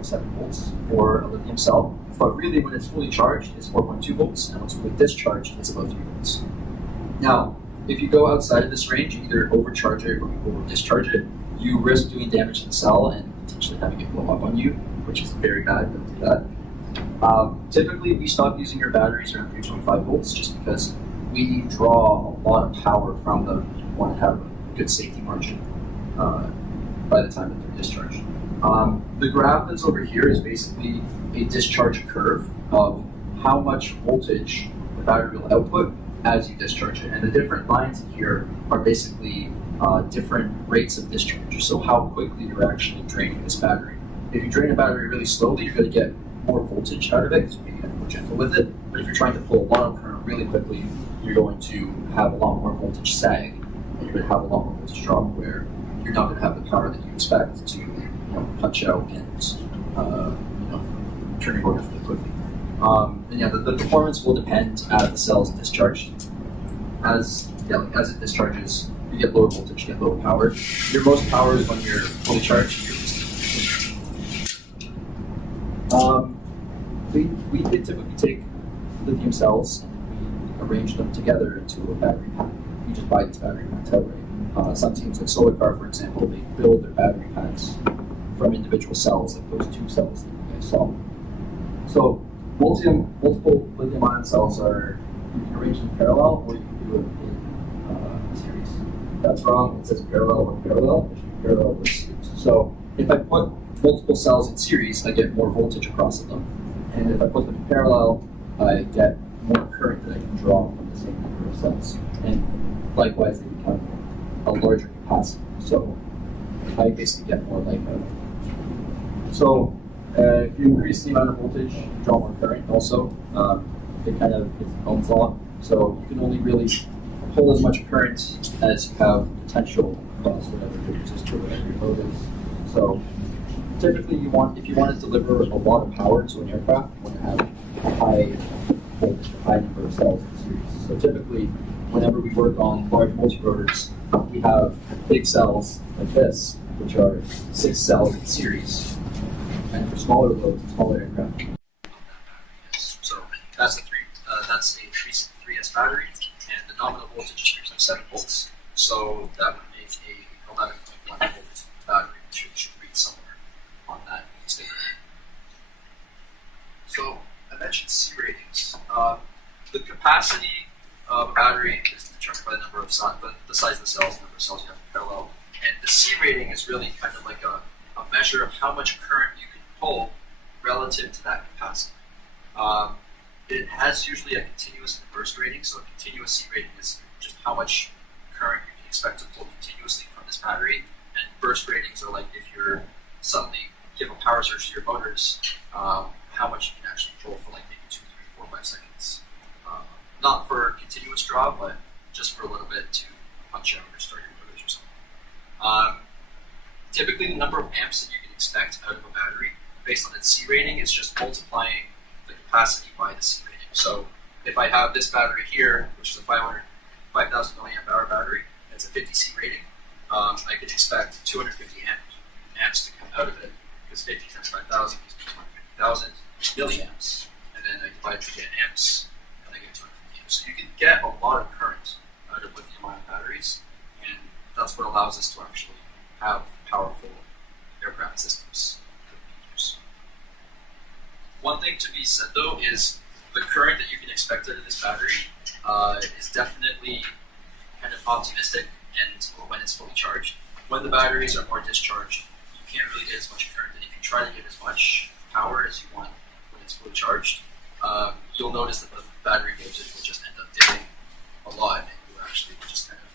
3.7 volts for a lithium cell, but really when it's fully charged, it's 4.2 volts, and when it's fully discharged, it's about 3 volts. Now, if you go outside of this range, you either overcharge it or over discharge it, you risk doing damage to the cell and potentially having it blow up on you, which is very bad. Don't do that. Typically, we stop using your batteries around 3.5 volts just because we draw a lot of power from them. You want to have a good safety margin by the time that they're discharged. The graph that's over here is basically a discharge curve of how much voltage the battery will output as you discharge it. And the different lines here are basically different rates of discharge. So how quickly you're actually draining this battery. If you drain a battery really slowly, you're going to get more voltage out of it because you're being more gentle with it. But if you're trying to pull a lot of current really quickly, you're going to have a lot more voltage sag, and you're going to have a lot more voltage drop where you're not going to have the power that you expect to punch out and turn your motors really quickly. And yeah, the performance will depend as the cell is discharged. As it discharges, you get lower voltage, you get lower power. Your most power is when you're fully charged. We could typically take lithium cells and we arrange them together into a battery pack. You just buy these battery packs outright. Some teams, like Solar Car, for example, they build their battery packs from individual cells, like those 2 cells that you guys saw. So multiple lithium-ion cells are, you can arrange them parallel, or you can do it in series. That's wrong. It says parallel or parallel. It should be parallel or series. So if I put multiple cells in series, I get more voltage across them. And if I put them in parallel, I get more current that I can draw from the same number of cells. And likewise, they become a larger capacity. So I basically get more LiPo. So if you increase the amount of voltage, you draw more current also. It kind of is Ohm's law. So you can only really pull as much current as you have potential across whatever your resistor or whatever your load is. So typically, if you want to deliver a lot of power to an aircraft, you want to have a high voltage, a high number of cells in series. So typically, whenever we work on large multirotors, we have big cells like this, which are 6 cells in series. And for smaller loads, smaller aircraft. So that's a 3S battery, and the nominal voltage is 3.7 volts. So that would make a 11.1 volt battery, which should read somewhere on that sticker. So I mentioned C ratings. The capacity of a battery is determined by the number of cells, but the size of the cells, the number of cells you have in parallel. And the C rating is really kind of like a measure of how much current you can pull relative to that capacity. It has usually a continuous and burst rating, so a continuous C rating is just how much current you can expect to pull continuously from this battery, and burst ratings are like if you're suddenly give a power surge to your motors, how much you can actually pull for like maybe 2, 3, 4, 5 seconds. Not for continuous draw, but just for a little bit to punch out or start your motors or something. Typically, the number of amps that you can expect out of a battery based on its C rating is just multiplying the capacity by the C rating. So if I have this battery here, which is a 5,000 milliamp hour battery, it's a 50 C rating, I could expect 250 amps to come out of it, because 50 times 5,000 gives me 250,000 milliamps, and then I divide it to get amps, and I get 250 amps. So you can get a lot of current out of lithium-ion batteries, and that's what allows us to actually have powerful aircraft systems that we can use. One thing to be said though is the current that you can expect out of this battery is definitely kind of optimistic, and when it's fully charged. When the batteries are more discharged, you can't really get as much current, and if you try to get as much power as you want when it's fully charged, you'll notice that the battery gauges will just end up dipping a lot, and you actually will just kind of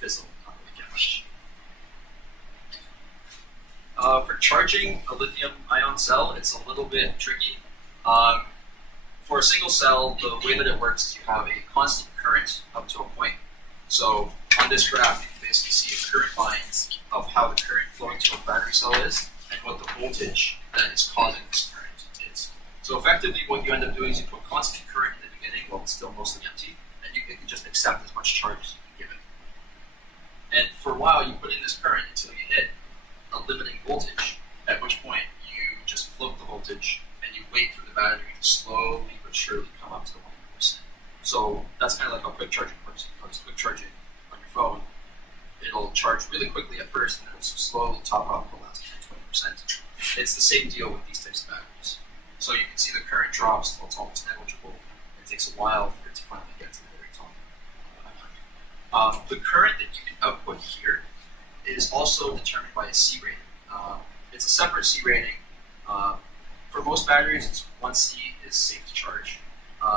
fizzle and not really get much. For charging a lithium-ion cell, it's a little bit tricky. For a single cell, the way that it works is you have a constant current up to a point. So on this graph, you can basically see a current line of how the current flowing to a battery cell is and what the voltage that is causing this current is. So effectively, what you end up doing is you put constant current in the beginning while it's still mostly empty, and you can just accept as much charge as you can give it. And for a while, you put in this current until you hit a limiting voltage, at which point you just voltage, and you wait for the battery to slowly but surely come up to the 100%. So that's kind of like how quick charging works. Quick charging on your phone, it'll charge really quickly at first, and then it'll slowly top off the last 10-20%. It's the same deal with these types of batteries. So you can see the current drops till it's almost negligible. It takes a while for it to finally get to the very top. The current that you can output here is also determined by a C rating. It's a separate C rating. For most batteries, it's 1C is safe to charge.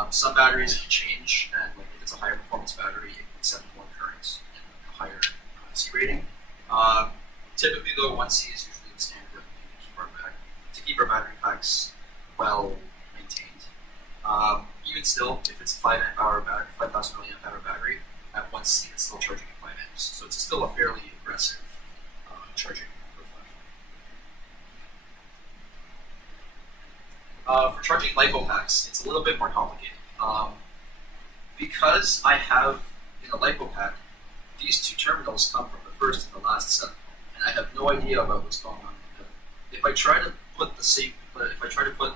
Some batteries can change, and like if it's a higher performance battery, it can accept more current and a higher C rating. Typically, though, 1C is usually the standard that we to keep our battery packs well maintained. Even still, if it's a 5 amp hour battery, 5,000 milliamp hour battery, at 1C it's still charging at 5 amps. So it's still a fairly aggressive charging profile. For charging LiPo packs, it's a little bit more complicated. Because I have in a LiPo pack, these two terminals come from the first and the last cell, and I have no idea about what's going on. If I try to put the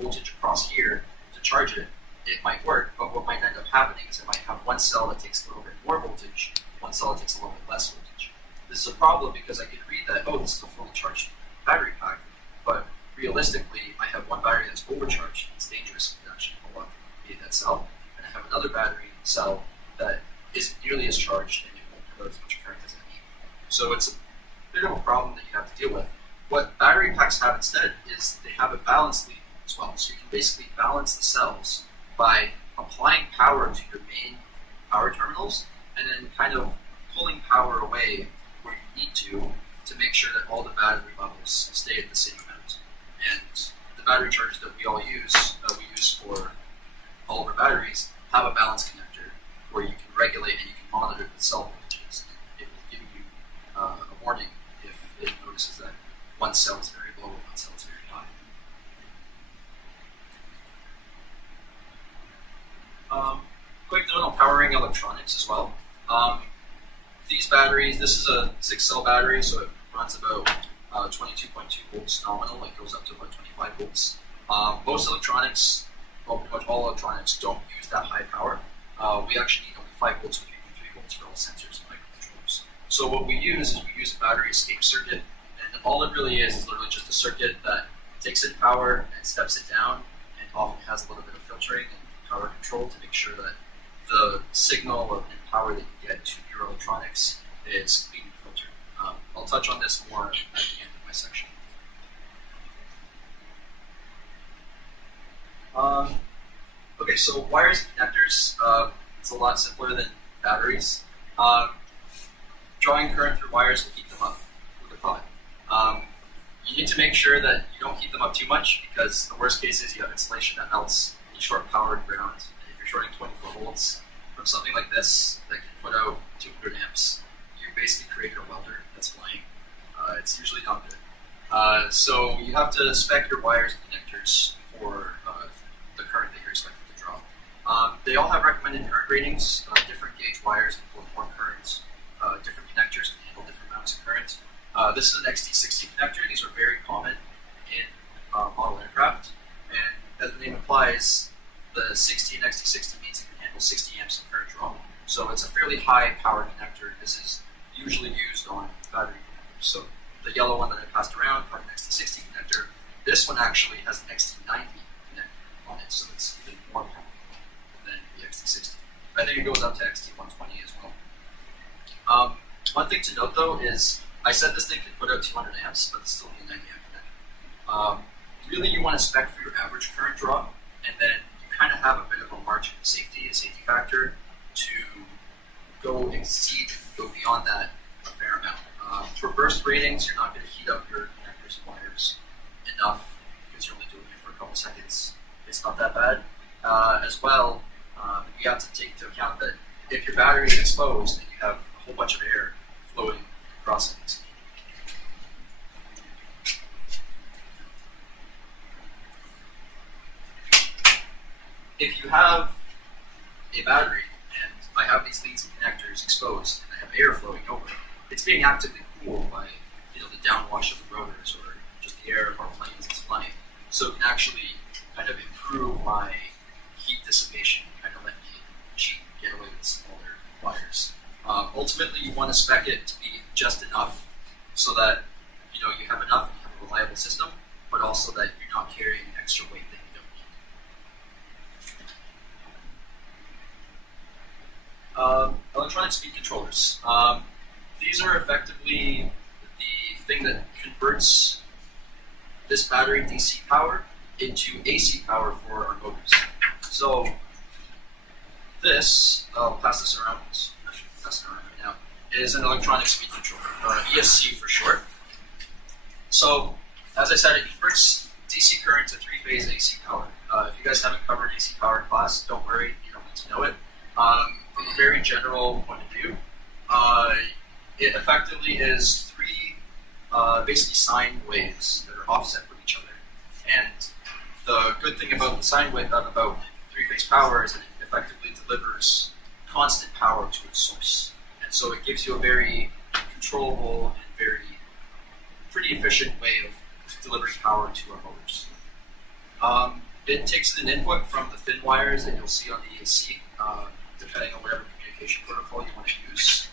voltage across here to charge it, it might work, but what might end up happening is I might have one cell that takes a little bit more voltage, one cell that takes a little bit less voltage. This is a problem because I can read that, oh, this is a fully charged battery pack, but realistically, I have one battery that's overcharged. It's dangerous. It can actually pull up that cell, and I have another battery cell that isn't nearly as charged, and it won't put out as much current as I need. So it's a bit of a problem that you have to deal with. What battery packs have instead is they have a balance lead as well. So you can basically balance the cells by applying power to your main power terminals and then kind of pulling power away where you need to make sure that all the battery levels stay at the same amount. And the battery chargers that we all use, for all of our batteries, have a balance connector where you can regulate and you can monitor the cell voltages. It will give you a warning if it notices that one cell is very low and one cell is very high. Quick note on powering electronics as well. These batteries, this is a 6-cell battery, so it runs about 22.2 volts nominal. It goes up to about 25 volts. Most electronics, well, pretty much all electronics, don't use that high power. We actually need only 5 volts or 3.3 volts for all sensors and microcontrollers. So what we use is we use a battery escape circuit, and all it really is literally just a circuit that takes in power and steps it down, and often has a little bit of filtering and power control to make sure that the signal and power that you get to your electronics is clean and filtered. I'll touch on this more at the end of my section. Okay, so wires and connectors, it's a lot simpler than batteries. Drawing current through wires will keep them up with a pot. You need to make sure that you don't keep them up too much, because the worst case is you have insulation that melts, you short power and ground. And if you're shorting 24 volts from something like this that can put out 200 amps, you basically created a welder that's flying. It's usually not good. So you have to spec your wires and connectors for the current that you're expected to draw. They all have recommended current ratings. Different gauge wires can pull more current. Different connectors can handle different amounts of current. This is an XT60 connector. These are very common in model aircraft. And as the name implies, the 60 and XT60 means it can handle 60 amps of current draw. So it's a fairly high power connector. This is usually used on battery connectors. So the yellow one that I passed around, an XT60 connector. This one actually has an XT90 connector on it, so it's even more powerful than the XT60. I think it goes up to XT120 as well. One thing to note though is, I said this thing can put out 200 amps, but it's still a 90 amp connector. Really, you want to spec for your average current draw, and then you kind of have a bit of a margin of safety, a safety factor, to go beyond that a fair amount. For burst ratings, you're not going to heat up your connectors and wires enough because you're only doing it for a couple seconds. It's not that bad. As well, you have to take into account that if your battery is exposed and you have a whole bunch of air flowing across it, if you have a battery and I have these leads and connectors exposed and I have air flowing over it, it's being actively cooled by the downwash of the rotors or just the air of our planes that's flying. So actually kind of improve my heat dissipation, kind of let me cheat and get away with smaller wires. Ultimately, you want to spec it to be just enough so that you have enough, you have a reliable system, but also that you're not carrying extra weight that you don't need. Electronic speed controllers. These are effectively the thing that converts this battery DC power into AC power for our motors. So this, I'll pass this around. I should pass it around right now. Is an electronic speed controller, ESC for short. So as I said, it converts DC current to three-phase AC power. If you guys haven't covered AC power in class, don't worry, you don't need to know it. From a very general point of view, it effectively is three basically sine waves that are offset from each other. And the good thing about the sine wave, about three-phase power, is that it effectively delivers constant power to its source. And so it gives you a very controllable and pretty efficient way of delivering power to our motors. It takes an input from the thin wires that you'll see on the ESC, depending on whatever communication protocol you want to use.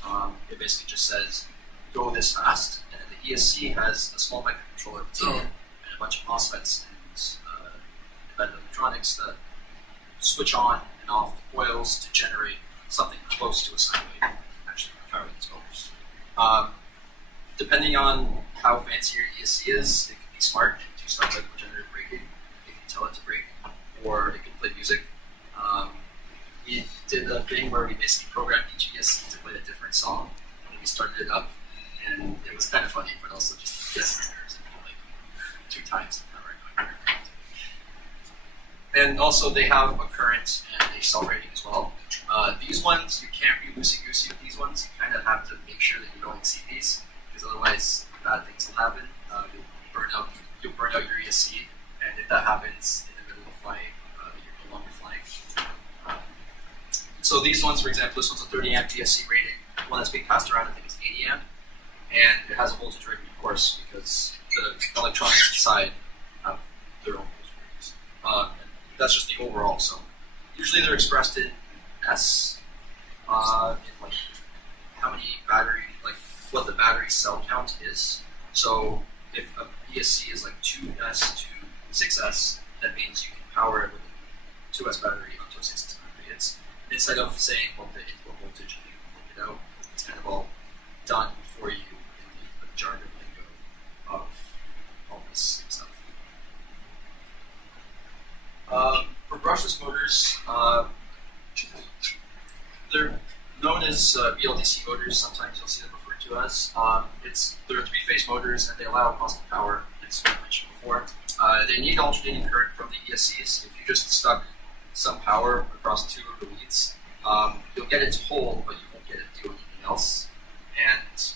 It basically just says, go this fast, and then the ESC has a small microcontroller of its own, and a bunch of MOSFETs and embedded electronics that switch on and off the coils to generate something close to a sine wave, actually power these motors. Depending on how fancy your ESC is, it can be smart and do stuff like regenerative braking. You can tell it to brake, or it can play music. We did a thing where we basically programmed each ESC to play a different song when we started it up, and it was kind of funny, but also just gets my nerves like 2 times. And also they have a current and a cell rating as well. These ones, you can't be loosey-goosey with these ones. You kind of have to make sure that you don't exceed these, because otherwise bad things will happen. You'll burn out your ESC, and if that happens in the middle of flying, you're no longer flying. So these ones, for example, this one's a 30 amp ESC rating. The one that's being passed around, I think, is 80 amp, and it has a voltage rating, of course, because the electronics inside have their own voltage ratings. And that's just the overall. So usually they're expressed in S, in like how many battery, like what the battery cell count is. So if a ESC is like 2S to 6S, that means you can power it with a 2S battery onto a 6S battery. It's instead of saying what the input voltage and you can work it out, it's kind of all done for you in the jargon lingo of all this stuff. For brushless motors, they're known as BLDC motors. Sometimes you'll see them referred to as. They're 3-phase motors, and they allow constant power, as I mentioned before. They need alternating current from the ESCs. If you just stuck some power across 2 of the leads, you'll get it to hold, but you won't get it to do anything else. And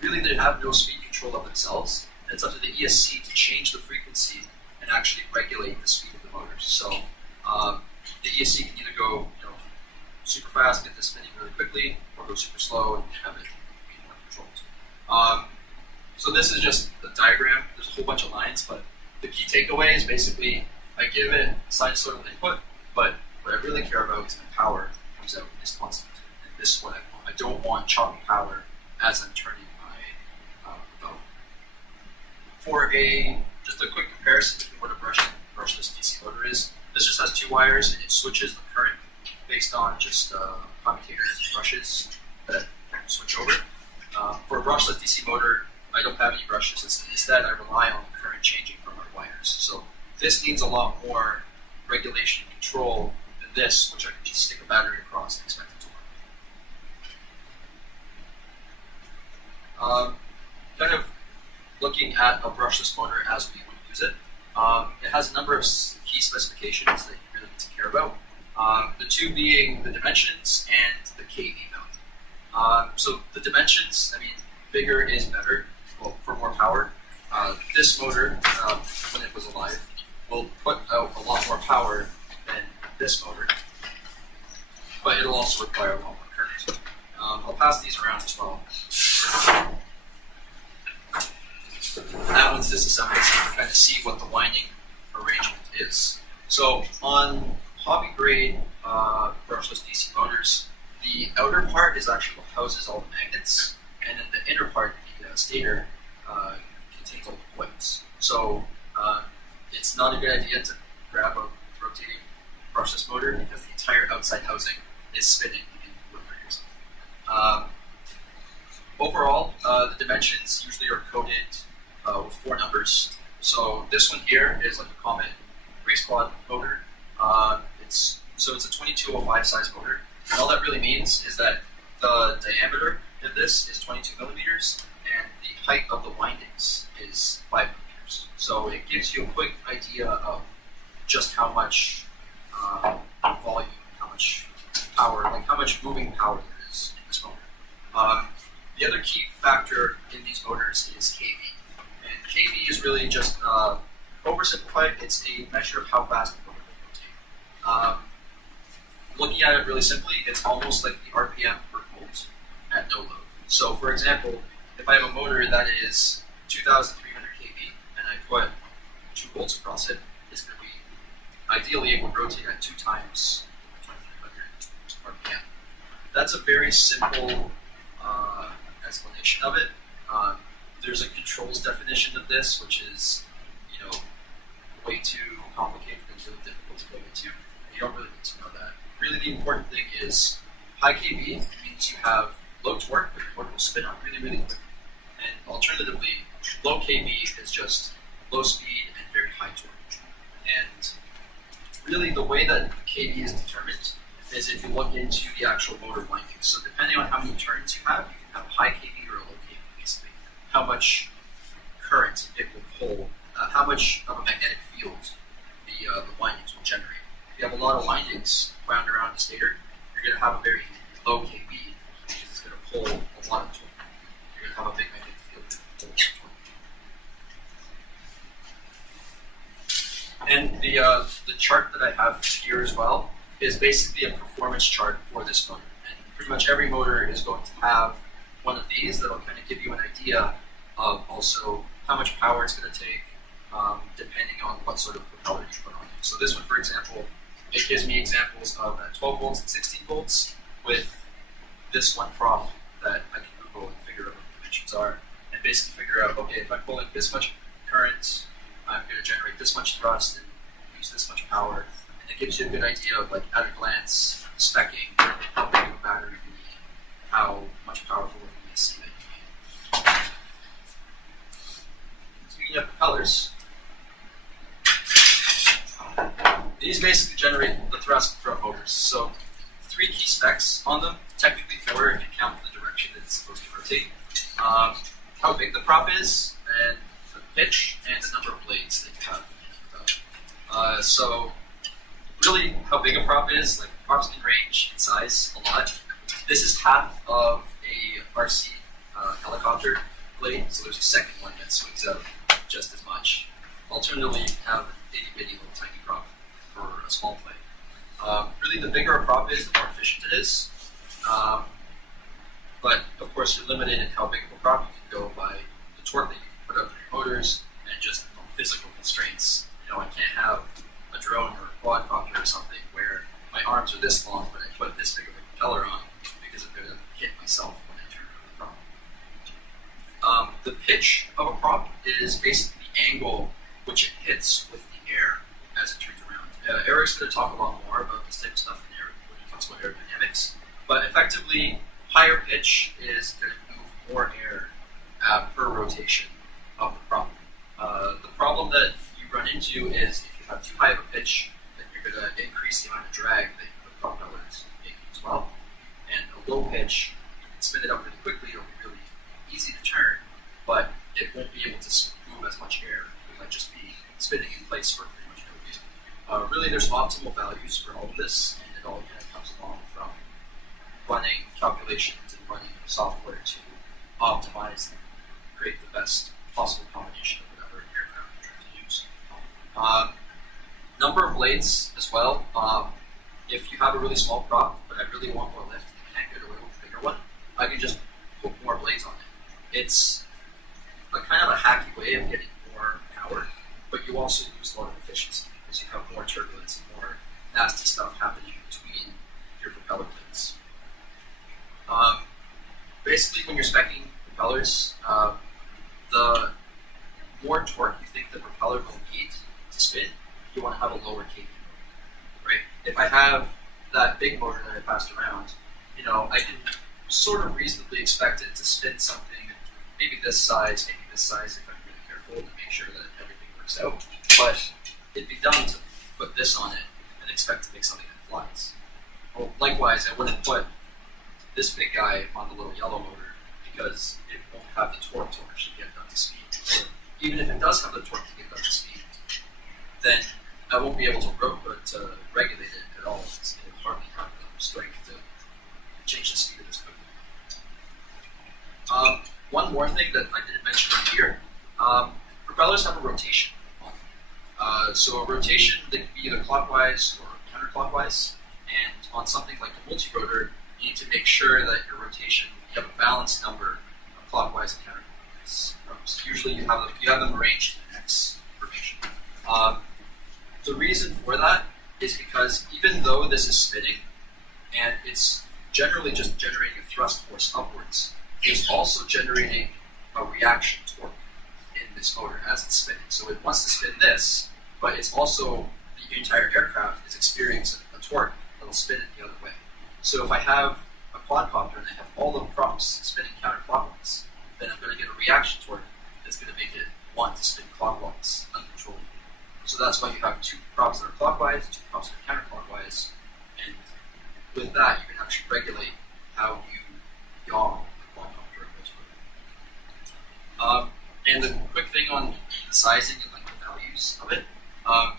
really, they have no speed control of themselves. And it's up to the ESC to change the frequency and actually regulate the speed of the motors. So the ESC can either go super fast, get this spinning really quickly, or go super slow and have it be more controlled. So this is just the diagram. There's a whole bunch of lines, but the key takeaway is basically I give it sinusoidal input, but what I really care about is the power that comes out is constant. And this is what I want. I don't want choppy power as I'm turning my remote. For just a quick comparison between what a brushless DC motor is, this just has 2 wires and it switches the current based on just commutators and brushes that switch over. For a brushless DC motor, I don't have any brushes. Instead, I rely on the current changing from our wires. So this needs a lot more regulation and control than this, which I can just stick a battery across and expect it to work. Kind of looking at a brushless motor as we would use it. It has a number of key specifications that you really need to care about. The 2 being the dimensions and the KV value. So the dimensions, bigger is better, well, for more power. This motor, when it was alive, will put out a lot more power than this motor, but it'll also require a lot more current. I'll pass these around as well. That one's disassembled, so you can kind of see what the winding array is. So on hobby grade brushless DC motors, the outer part is actually what houses all the magnets, and then the inner part, the stator, contains all the coils. So it's not a good idea to grab a rotating brushless motor because the entire outside housing is spinning in wood burgers. Overall, the dimensions usually are coded with 4 numbers. So this one here is like a common race quad motor. It's a 2205 size motor. And all that really means is that the diameter of this is 22 millimeters, and the height of the windings is 5 millimeters. So it gives you a quick idea of just how much volume, how much power, like how much moving power there is in this motor. The other key factor in these motors is kV. And kV is really just, oversimplified, it's a measure of how fast the motor will rotate. Looking at it really simply, it's almost like the RPM per volt at no load. So for example, if I have a motor that is 2,300 kV and I put 2 volts across it, it's going to be ideally it would rotate at 2 times 2,300 RPM. That's a very simple explanation of it. There's a controls definition of this, which is, way too complicated and really difficult to go into. You don't really need to know that. Really, the important thing is high kV means you have low torque, but your motor will spin up really, really quickly. And alternatively, low kV is just low speed and very high torque. And really, the way that kV is determined is if you look into the actual motor windings. So depending on how many turns you have a high kV or a low kV, basically. How much current it will pull, how much of a magnetic field the windings will generate. If you have a lot of windings wound around the stator, you're going to have a very low kV, because it's going to pull a lot of torque. You're going to have a big magnetic field that pulls torque. And the chart that I have here as well is basically a performance chart for this motor. And pretty much every motor is going to have one of these that'll kind of give you an idea of also how much power it's going to take, depending on what sort of propeller you put on it. So this one, for example, it gives me examples of 12 volts and 16 volts with this one prop that I can Google and figure out what the dimensions are, and basically figure out, okay, if I'm pulling this much current, I'm going to generate this much thrust and use this much power. And it gives you a good idea of, like, at a glance, speccing how big of a battery you need, how much powerful of an AC that you need. Speaking of propellers, these basically generate the thrust from motors. So 3 key specs on them, technically 4 if you count the direction that it's supposed to rotate. How big the prop is, and the pitch, and the number of blades that you have. So really how big a prop is, like props can range in size a lot. This is half of a RC helicopter blade, so there's a second one that swings out just as much. Alternatively, you can have an itty bitty little tiny prop for a small plane. Really, the bigger a prop is, the more efficient it is. But of course, you're limited in how big of a prop you can go by the torque that you can put up in your motors and just physical constraints. I can't have a drone or a quadcopter or something where my arms are this long, but I put this big of a propeller on because I'm going to hit myself when I turn around the prop. The pitch of a prop is basically the angle which it hits with the air as it turns around. Eric's going to talk a lot more about this type of stuff in air when he talks about aerodynamics, but effectively, higher pitch is going to move more air per rotation of the prop. The problem that you run into is if you have too high of a pitch, then you're going to increase the amount of drag that the propeller is making as well. And a low pitch, you can spin it up really quickly, it'll be really easy to turn, but it won't be able to move as much air. It might just be spinning in place for pretty much no reason. Really, there's optimal values for all of this, and it all kind of comes along from running calculations and running software to optimize and create the best possible combination of whatever aircraft you're trying to use. Number of blades as well. If you have a really small prop, but I really want more lift and can't get away with a bigger one, I can just put more blades on it. It's a kind of a hacky way of getting more power, but you also use a lot of efficiency because you have nasty stuff happening between your propeller blades. Basically, when you're speccing propellers, the more torque you think the propeller will need to spin, you want to have a lower kV, right? If I have that big motor that I passed around, I can sort of reasonably expect it to spin something maybe this size if I'm really careful to make sure that everything works out. But it'd be dumb to put this on it and expect to make something that flies. Well, likewise, I wouldn't put this big guy on the little yellow motor because it won't have the torque to actually get up to speed. Or even if it does have the torque to get up to speed, then I won't be able to regulate it at all. It's hardly have the strength to change the speed of this quickly. One more thing that I didn't mention right here, propellers have a rotation on them. So a rotation, they can be either clockwise or counterclockwise, and on something like a multi-rotor, you need to make sure that your rotation, you have a balanced number of clockwise and counterclockwise. So usually you have them arranged in an X rotation. The reason for that is because even though this is spinning, and it's generally just generating a thrust force upwards, it's also generating a reaction torque in this motor as it's spinning. So it wants to spin this, but it's also, the entire aircraft is experiencing a torque that'll spin it the other way. So if I have a quadcopter and I have all the props spinning counterclockwise, then I'm going to get a reaction torque that's going to make it want to spin clockwise uncontrollably. So that's why you have two props that are clockwise, two props that are counterclockwise, and with that you can actually regulate how you yaw the quadcopter or multi-rotor. And the quick thing on the sizing and like the values of it.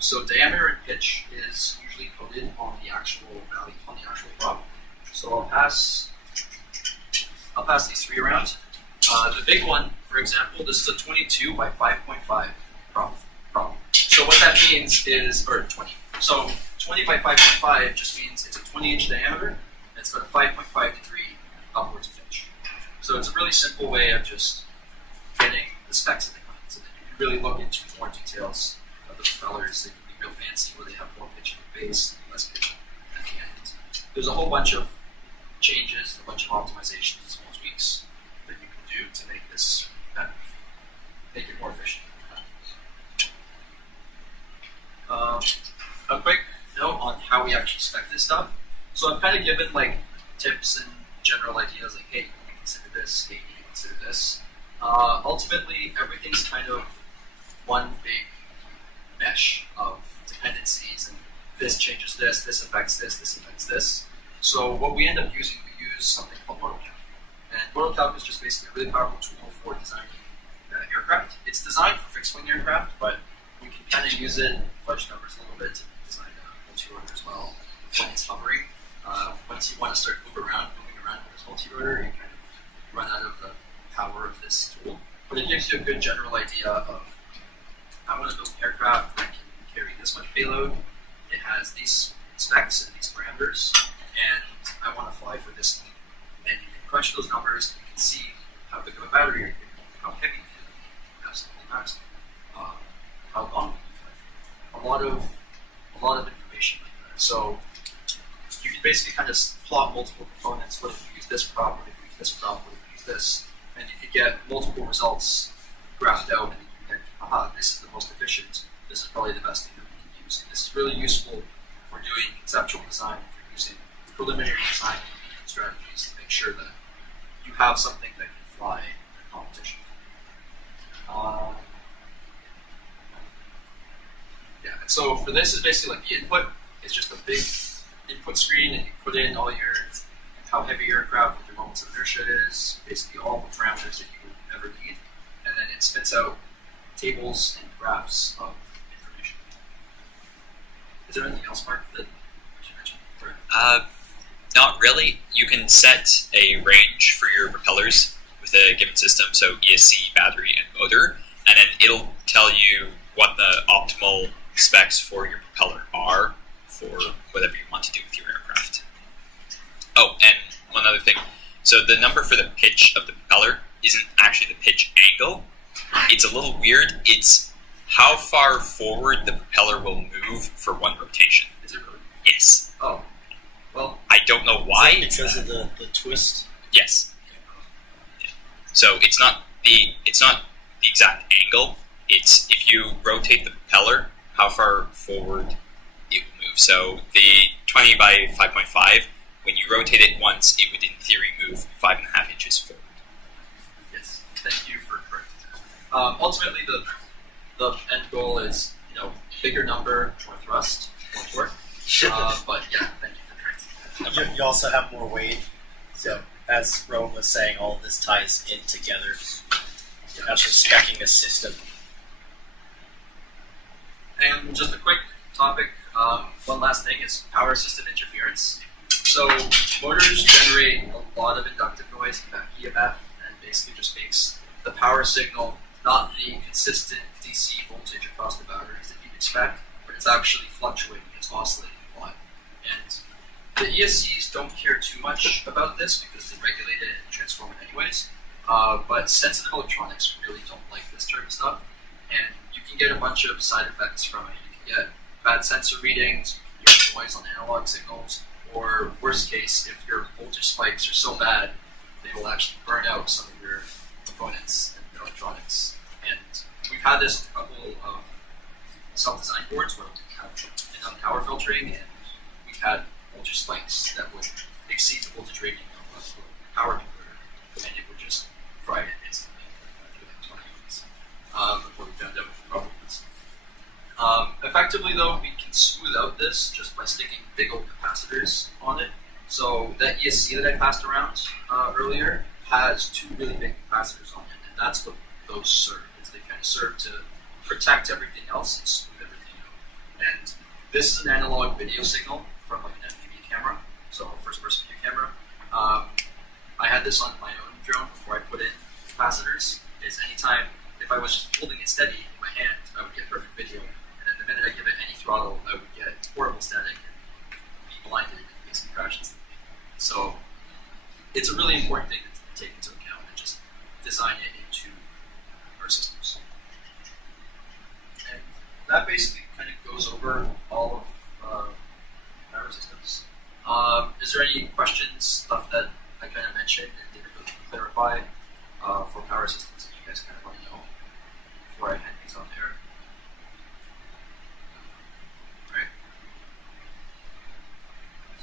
So diameter and pitch is usually coded on the actual value on the actual prop. So I'll pass these three around. The big one, for example, this is a 22 by 5.5 prop. So what that means is, or 20. So 20 by 5.5 just means it's a 20-inch diameter, and it's got a 5.5 degree upwards pitch. So it's a really simple way of just getting the specs of the gun. So that you can really look into more details of the propellers. They can be real fancy, where they have more pitch at the base and less pitch at the end. There's a whole bunch of changes, a bunch of optimizations, small tweaks that you can do to make this better, make it more efficient. A quick note on how we actually spec this stuff. So I've kind of given like tips and general ideas, like, hey, you can consider this, hey, you can consider this. Ultimately, everything's kind of one big mesh of dependencies, and this changes this affects this affects this. So what we end up using, we use something called AutoCalc. And AutoCalc is just basically a really powerful tool for designing aircraft. It's designed for fixed-wing aircraft, but we can kind of use it, fudge numbers a little bit, to design a multi-rotor as well when it's hovering. Once you want to start moving around with this multi-rotor, you kind of run out of the power of this tool. But it gives you a good general idea of, I want to build an aircraft that can carry this much payload. It has these specs and these parameters, and I want to fly for this thing. And you can crunch those numbers, and you can see how big of a battery you're getting, how heavy it is, absolutely massive. How long you can fly for. A lot of information like that. So you can basically kind of plot multiple components. What if you use this prop? What if you use this prop? What if you use this? And you can get multiple results graphed out, and you can get, aha, this is the most efficient. This is probably the best thing that we can use. And this is really useful for doing conceptual design, for using preliminary design strategies to make sure that you have something that can fly in competition. Yeah, and so for this is basically like the input. It's just a big input screen, and you put in all your, how heavy your aircraft, what your moments of inertia is, basically all the parameters that you would ever need, and then it spits out tables and graphs of information. Is there anything else, Mark, that I should mention? Not really. You can set a range for your propellers with a given system, so ESC, battery, and motor, and then it'll tell you what the optimal specs for your propeller are for whatever you want to do with your aircraft. Oh, and one other thing. So the number for the pitch of the propeller isn't actually the pitch angle. It's a little weird. It's how far forward the propeller will move for one rotation. Is it really? Yes. Oh, well, I don't know why. Is that because of the twist? Yes. Yeah. So it's not the exact angle. It's if you rotate the propeller, how far forward it will move. So the 20 by 5.5, when you rotate it once, it would in theory move 5.5 inches forward. yes. Thank you for correcting that. Ultimately, the end goal is, bigger number, more thrust, more torque. But yeah, thank you for correcting that. You also have more weight. So, as Rome was saying, all of this ties in together. You're actually speccing a system. And just a quick topic, one last thing is power system interference. So motors generate a lot of inductive noise in back EMF and basically just makes the power signal not the consistent DC voltage across the batteries that you'd expect, but it's actually fluctuating, it's oscillating a lot. And the ESCs don't care too much about this because they regulate it and transform it anyways, but sensitive electronics really don't like this type of stuff, and you can get a bunch of side effects from it. You can get bad sensor readings, you can get noise on analog signals, or worst case, if your voltage spikes are so bad, they will actually burn out some of your components and electronics. And we've had this with a couple of self-designed boards where we have enough power filtering, and we've had voltage spikes that would exceed the voltage rating of a power converter, and it would just fry it instantly through like 20 minutes before we found out what the problem was. Effectively, though, we can smooth out this just by sticking big old capacitors on it. So that ESC that I passed around earlier has two really big capacitors on it, and that's what those serve. Is they kind of serve to protect everything else and smooth everything out. And this is an analog video signal from like an FPV camera, so first-person view camera. I had this on my own drone before I put in capacitors. Is anytime if I was just holding it steady in my hand, I would get perfect video. The minute I give it any throttle, I would get horrible static and be blinded and basically crash instantly. So it's a really important thing to take into account and just design it into our systems. And that basically kind of goes over all of power systems. Is there any questions, stuff that I kind of mentioned and didn't really clarify for power systems that you guys kind of want to know before I hand things on there?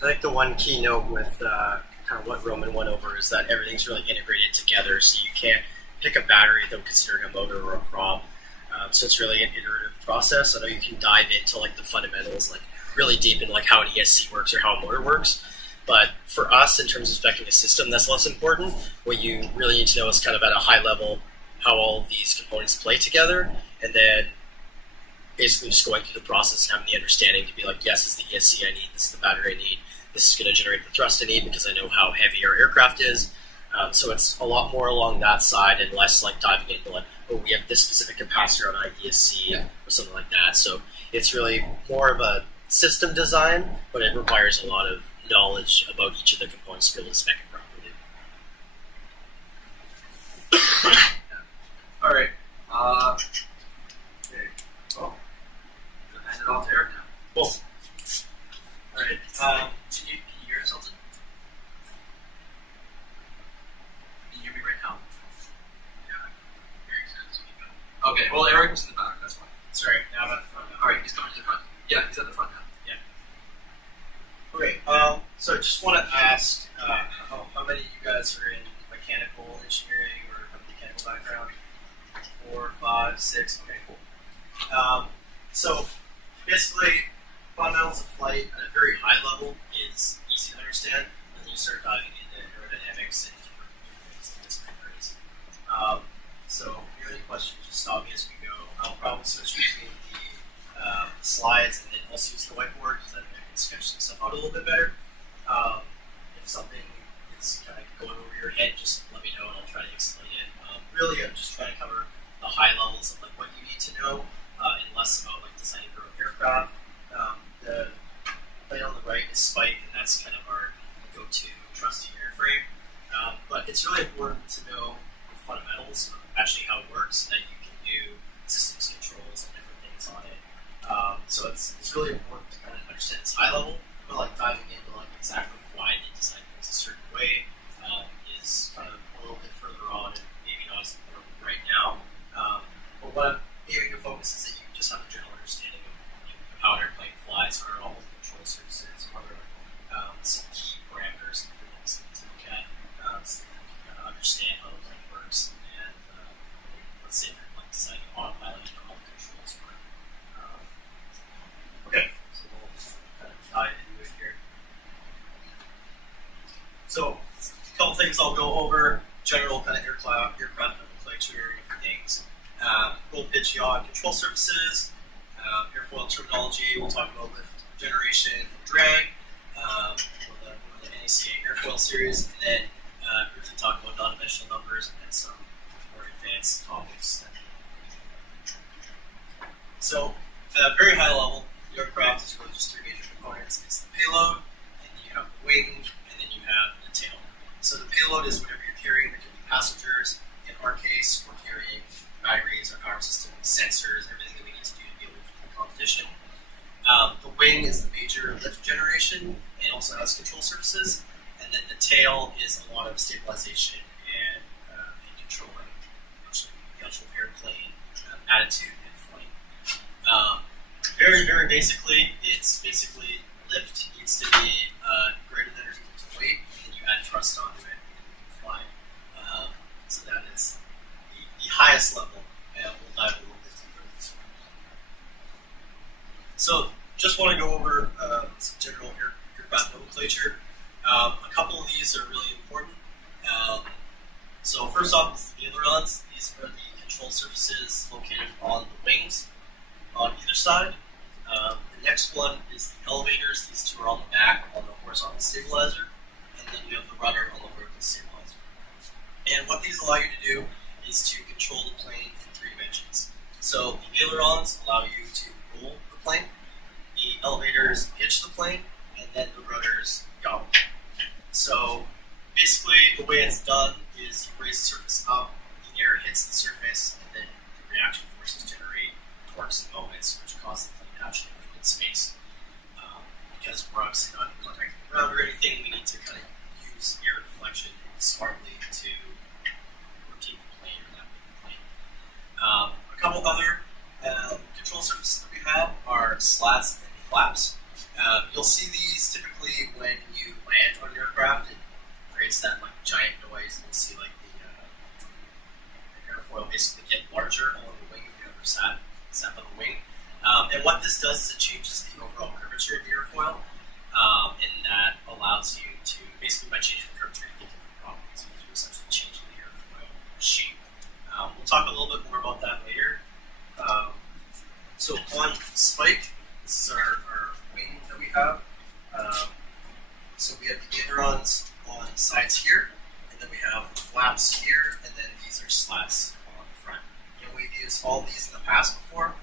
I think the one key note with kind of what Roman went over is that everything's really integrated together, so you can't pick a battery without considering a motor or a prop. So it's really an iterative process. I know you can dive into like the fundamentals, like really deep in like how an ESC works or how a motor works. But for us, in terms of speccing a system, that's less important. What you really need to know is kind of at a high level how all of these components play together, and then basically just going through the process and having the understanding to be like, yes, this is the ESC I need, this is the battery I need, this is going to generate the thrust I need because I know how heavy our aircraft is. So it's a lot more along that side and less like diving into like, oh, we have this specific capacitor on our ESC or something like that. So it's really more of a system design, but it requires a lot of knowledge about each of the components to be able to spec it properly. All right. Okay. Well, I'm gonna hand it off to Eric now. Cool. All right. Can you hear us, Elton? Can you hear me right now? Yeah. Eric says speak up. Okay. Well, Eric was in the back. That's fine. Sorry, now I'm at the front. All right. He's coming to the front. Yeah, he's at the front now. Okay, so I just want to ask, how many of you guys are in mechanical engineering or have a mechanical background? 4, 5, 6, okay, cool. So basically, fundamentals of flight at a very high level is easy to understand, and then you start diving into aerodynamics and different things like this areas. So if you have any questions, just stop me as we go. I'll probably switch between the slides and then also use the whiteboard because then I can sketch some stuff out a little bit better. If something is kind of going over your head, just let me know and I'll try to explain it. Really, I'm just trying to cover the high levels of like what you need to know and less about like designing your own aircraft. The plane on the right is Spike, and that's kind of our go-to trusty airframe. But it's really important to know the fundamentals of actually how it works, so that you can do systems controls and different things on it. So it's really important to kind of understand its high level, but like diving into like exactly why they designed things a certain way is kind of a little bit further on and maybe not as important right now. But what I'm aiming to focus is that you just have a general understanding of how an airplane flies, what are all the control surfaces, what are some key parameters and things to look at, so that you can kind of understand how the plane works. And let's say if you're like designing autopilot, you know how the controls work. Okay, so we'll kind of dive into it here. So, a couple things I'll go over. General kind of aircraft nomenclature, different things. Roll, pitch, yaw, and control surfaces. Airfoil terminology. We'll talk about lift, generation, and drag. For the NACA airfoil series, and then briefly talk about non-dimensional numbers and then some more advanced topics. So, at a very high level, the aircraft is really just three major components. It's the payload, and then you have the wing, and then you have the tail. So the payload is whatever you're carrying. There could be passengers. In our case, we're carrying batteries, our power system, sensors, everything that we need to do to be able to complete competition. The wing is the major lift generation and also has control surfaces. And then the tail is a lot of stabilization and controlling the actual airplane attitude and flight. Very, very basically, it's basically lift needs to be greater than or equal to weight, and then you add thrust onto it and you can fly. So that is the highest level, and we'll dive a little bit deeper. So, just want to go over some general aircraft nomenclature. A couple of these are really important. So first off is the ailerons. These are the control surfaces located on the wings on either side. The next one is the elevators. These two are on the back on the horizontal stabilizer. And then you have the rudder on the vertical stabilizer. And what these allow you to do is to control the plane in three dimensions. So the ailerons allow you to roll the plane. The elevators pitch the plane, and then the rudders yaw. So basically, the way it's done is you raise the surface up, the air hits the surface, and then the reaction forces generate torques and moments, which cause the plane to actually move in space. Because we're obviously not in contact with the ground or anything, we need to kind of use air deflection smartly to rotate the plane or navigate the plane. A couple other control surfaces that we have are slats and flaps. You'll see these typically when you land on your aircraft. It creates that like giant noise, and you'll see like the airfoil basically get larger along the wing if you ever sat on the wing. And what this does is it changes the overall curvature of the airfoil, and that allows you to basically by changing the curvature you get different properties because you're essentially changing the airfoil shape. We'll talk a little bit more about that later. So on spike, this is our wing that we have. So we have the ailerons on the sides here, and then we have the flaps here, and then these are slats on the front. And we've used all these in the past before,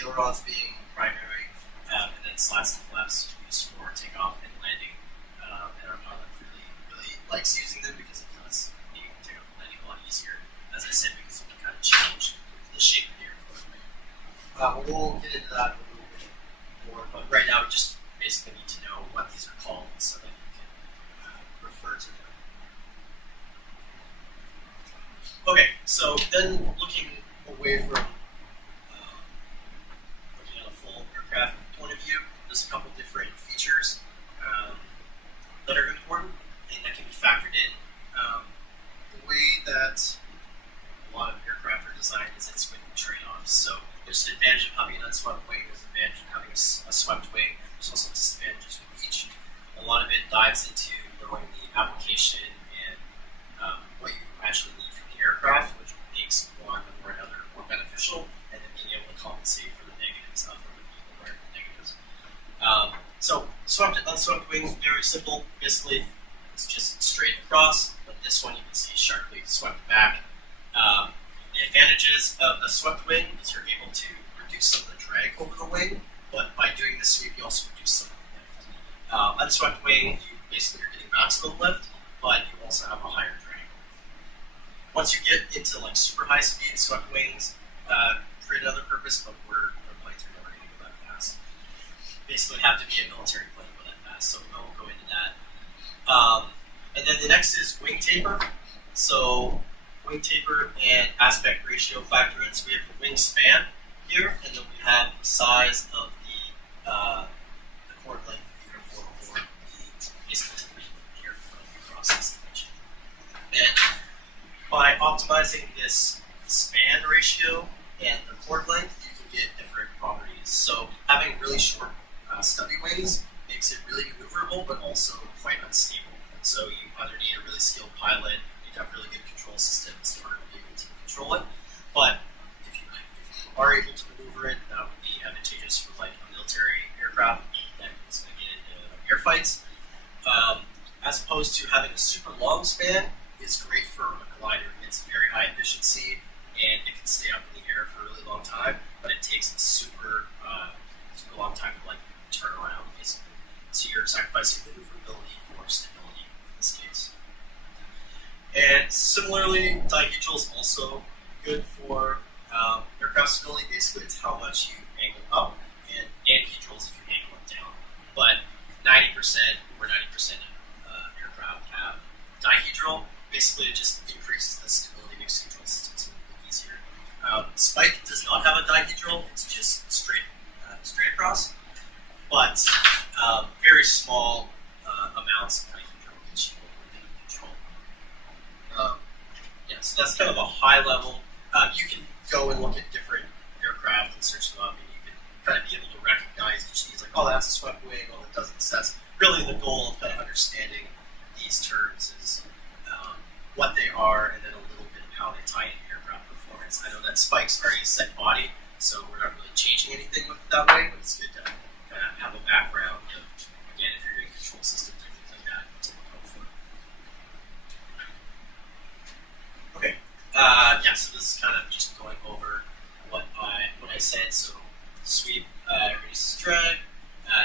ailerons being primary, and then slats and flaps used for takeoff and landing. And our pilot really likes using them because it does make takeoff and landing a lot easier. As I said, because you can kind of change the shape of the airfoil. We'll get into that a little bit more, but right now we just basically need to know what these are called so that you can refer to them. Okay, so then looking away from looking at a full aircraft point of view, there's a couple different features that are important and that can be factored in. The way that a lot of aircraft are designed is it's with trade-offs. So there's an advantage of having an unswept wing, there's an advantage of having a swept wing, there's also disadvantages with each. A lot of it dives into knowing the application and what you actually need from the aircraft, which makes one or another more beneficial, and then being able to compensate for the negatives of the negatives. So swept and unswept wings, very simple. Basically, it's just straight across, but this one you can see sharply swept back. The advantages of the swept wing is you're able to reduce some of the drag over the wing, but by doing this sweep, you also reduce some of the lift. Unswept wing, you basically are getting maximum lift, but you also have a higher drag. Once you get into like super high speed swept wings, for another purpose, but our planes are never going to go that fast. Basically, have to be a military plane to go that fast. Next is wing taper. So wing taper and aspect ratio factor in. So we have the wingspan here, and then we have the size of the chord length of the airfoil, or basically the airfoil across this dimension. And by optimizing this span ratio and the chord length, you can get different properties. So having really short stubby wings makes it really maneuverable, but also quite unstable. So you either need a really skilled pilot, you have really good control systems in order to be able to control it. But if you are able to maneuver it, that would be advantageous for like a military aircraft that is going to get into air fights. As opposed to having a super long span is great for a glider. It's very high efficiency and it can stay up in the air for a really long time, but it takes a super long time to like turn around basically. So you're sacrificing maneuverability for stability in this case. And similarly, dihedral is also good for aircraft stability. Basically, it's how much you angle up, and anhedral is if you angle it down. But 90%, over 90% of aircraft have dihedral. Basically, it just increases the stability, makes control systems a little bit easier. Spike does not have a dihedral; it's just straight across. But very small amounts of dihedral that you will control. So that's kind of a high level. You can go and look at different aircraft and search them up, and you can kind of be able to recognize each of these, like, oh, that's a swept wing, oh, that doesn't. So that's really the goal of kind of understanding these terms is what they are, and then a little bit of how they tie into aircraft performance. I know that Spike's already set body, so we're not really changing anything with it that way, but it's good to kind of have a background of, again, if you're doing control systems or things like that, to look out for. Okay, so this is kind of just going over what I said. So sweep reduces drag,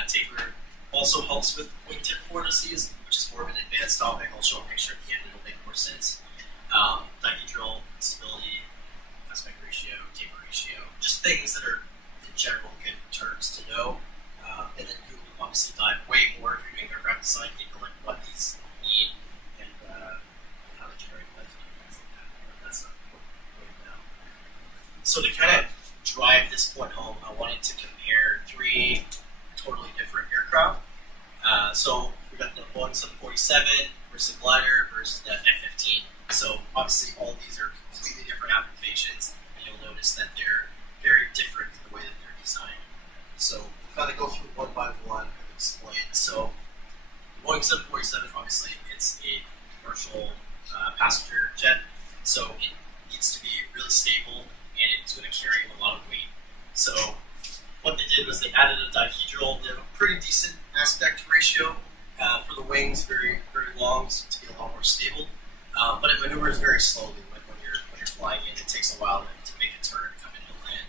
taper also helps with wingtip vortices, which is more of an advanced topic. I'll show a picture at the end, it'll make more sense. Dihedral, stability, aspect ratio, taper ratio, just things that are in general good terms to know. And then you will obviously dive way more if you're doing aircraft design into like what these need and how to generate lift and things like that. But that's not important now. So to kind of drive this point home, I wanted to compare three totally different aircraft. So we got the Boeing 747 versus a glider versus the F-15. So obviously all of these are completely different applications, and you'll notice that they're very different in the way that they're designed. So we'll kind of go through one by one and explain. So the Boeing 747, obviously, it's a commercial passenger jet, so it needs to be really stable, and it's going to carry a lot of weight. So what they did was they added a dihedral. They have a pretty decent aspect ratio for the wings, very, very long, so to be a lot more stable. But it maneuvers very slowly. Like when you're flying in, it takes a while to make a turn and come in and land.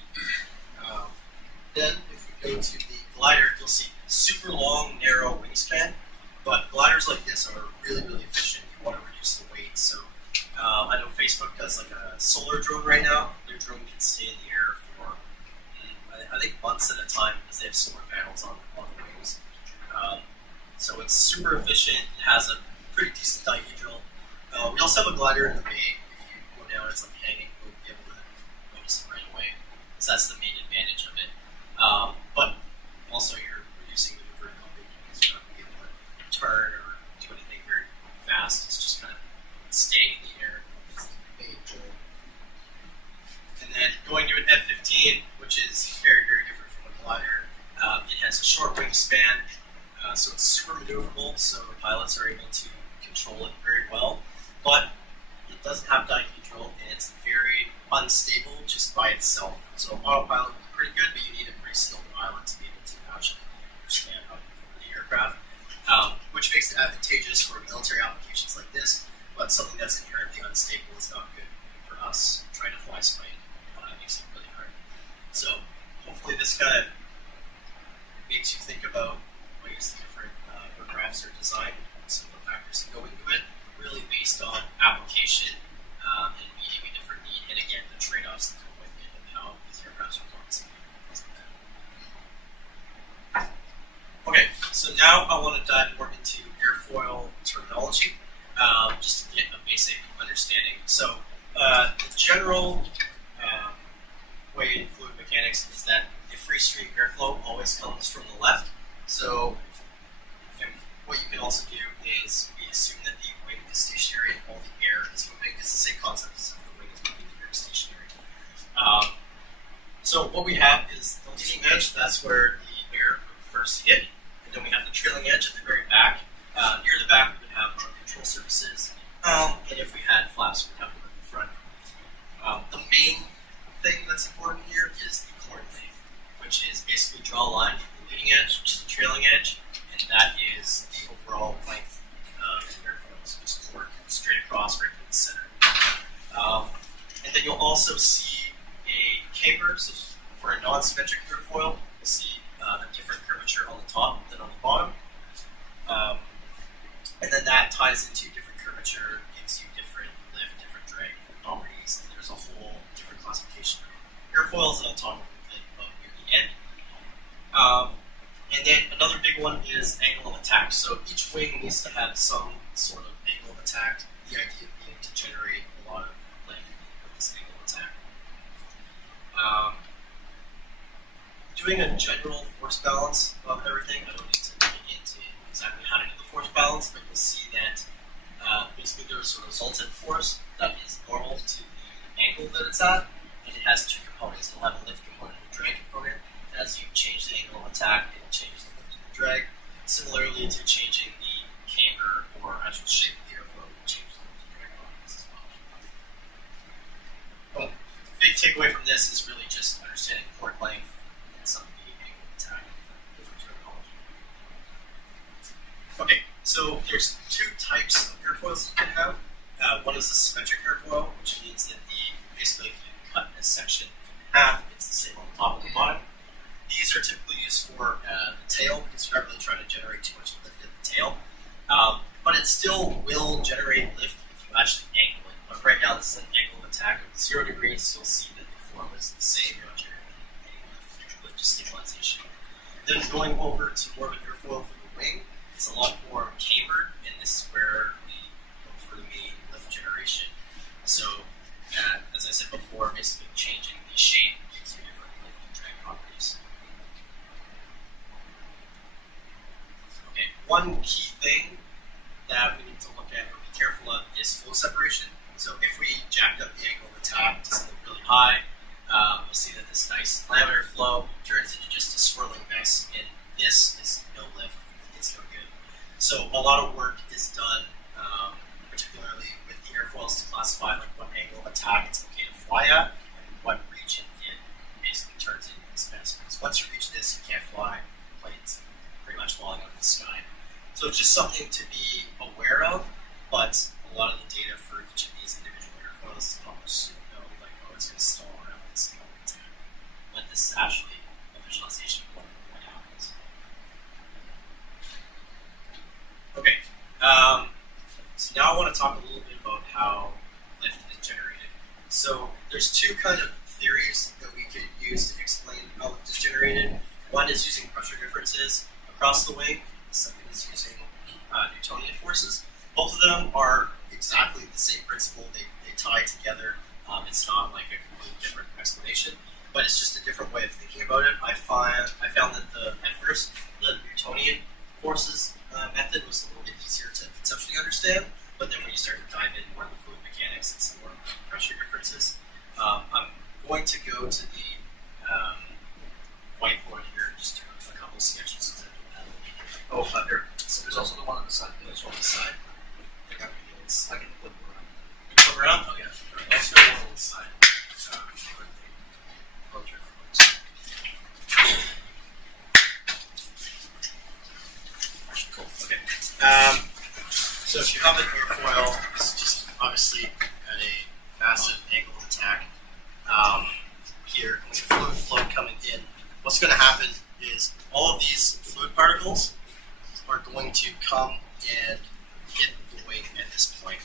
Then, if we go to the glider, you'll see super long, narrow wingspan. But gliders like this are really, really efficient. You want to reduce the weight. So I know Facebook does like a solar drone right now. Their drone can stay in the air for I think months at a time because they have solar panels on the wings. So it's super efficient. It has a pretty decent dihedral. We also have a glider in the bay. If you go down, it's like hanging. You'll be able to notice it right away. So that's the main advantage of it. But also you're reducing maneuverability because you're not going to be able to turn or do anything very fast. It's just kind of staying in the air. That's the main goal. And then going to an F-15, which is very, very different from a glider. It has a short wingspan, so it's super maneuverable, so the pilots are able to control it very well. But it doesn't have dihedral, and it's very unstable just by itself. So autopilot would be pretty good, but you need a pretty skilled pilot to be able to actually understand how to maneuver the aircraft, which makes it advantageous for military applications like this. But something that's inherently unstable is not good for us trying to fly spike. It makes it really hard. So hopefully this kind of makes you think about ways different aircrafts are designed and some of the factors that go into it, really based on application and meeting a different need, and again, the trade-offs that come with it and how these aircrafts are performing. Okay, so now I want to dive more into airfoil terminology. just to get a basic understanding. So the general way in fluid mechanics is that the free stream airflow always comes from the left. So what you can also do is we assume that the wing is stationary and all the air is moving. It's the same concept as if the wing is moving, the air is stationary. So what we have is the leading edge, that's where the air would first hit, and then we have the trailing edge at the very back. Near the back we would have our control surfaces, and if we had flaps we would have them at the front. The main thing that's important here is the chord length, which is basically draw a line from the leading edge to the trailing edge, and that is the overall length of the airfoil. So just chord straight across right to the center. And then you'll also see a camber. So for a non-symmetric airfoil, you'll see a different curvature on the top than on the bottom. And then that ties into different curvature, gives you different lift, different drag properties, and there's a whole different classification of airfoils that I'll talk about near the end. And then another big one is angle of attack. So each wing needs to have some sort of angle of attack. The idea being to generate a lot of lift with this angle of attack. Doing a general force balance of everything, I don't need to get into exactly how to do the force balance, but you'll see that basically there's a resultant force that is normal to the angle that it's at, and it has two components. It'll have a lift component and a drag component. As you change the angle of attack, it changes the lift and the drag. Similarly to changing the camber or actual shape of the airflow, it changes the lift and drag properties as well. Well, the big takeaway from this is really just understanding chord length and some of the angle of attack and different terminology. Okay, so there's two types of airfoils you can have. One is a symmetric airfoil, which means that basically if you cut this section in half, it's the same on the top and the bottom. These are typically used for the tail because you're not really trying to generate too much lift in the tail. But it still will generate lift if you actually angle it. But right now this is an angle of attack of 0 degrees, so you'll see that the form is the same. You're not generating any lift, just stabilization. Then going over to more of an airfoil for the wing, it's a lot more cambered, and this is where we look for the main lift generation. So, as I said before, basically changing the shape gives you different lift and drag properties. Okay, one key thing that we need to look at or be careful of is flow separation. So if we jacked up the angle of attack to something really high, you'll see that this nice laminar flow turns into just a swirling mess, and this is no lift. It's no good. So a lot of work is done, particularly with the airfoils, to classify like what angle of attack it's okay to fly at, and what region it basically turns into this mess. Because once you reach this, you can't fly. The plane's pretty much falling out of the sky. So it's just something to be aware of, but a lot of the data for each of these individual airfoils is published, so you know, like, oh, it's going to stall around this angle of attack. But this is actually a visualization of what happens. Okay, so now I want to talk a little bit about how lift is generated. So there's two kind of theories that we could use to explain how lift is generated. One is using pressure differences across the wing. The second is using Newtonian forces. Both of them are exactly the same principle. They tie together. It's not like a completely different explanation, but it's just a different way of thinking about it. I found that at first the Newtonian forces method was a little bit easier to conceptually understand, but then when you start to dive in more into fluid mechanics, it's more pressure differences. I'm going to go to the whiteboard here and just do a couple sketches. Oh, so there's also the one on the side. There's one on the side. I can flip around. You flip around? Oh, yeah. All right, let's go on the side. Cool. Okay. So if you have an airfoil, it's just obviously at a massive angle of attack. Here, with the fluid flow coming in, what's going to happen is all of these fluid particles are going to come and hit the wing at this point.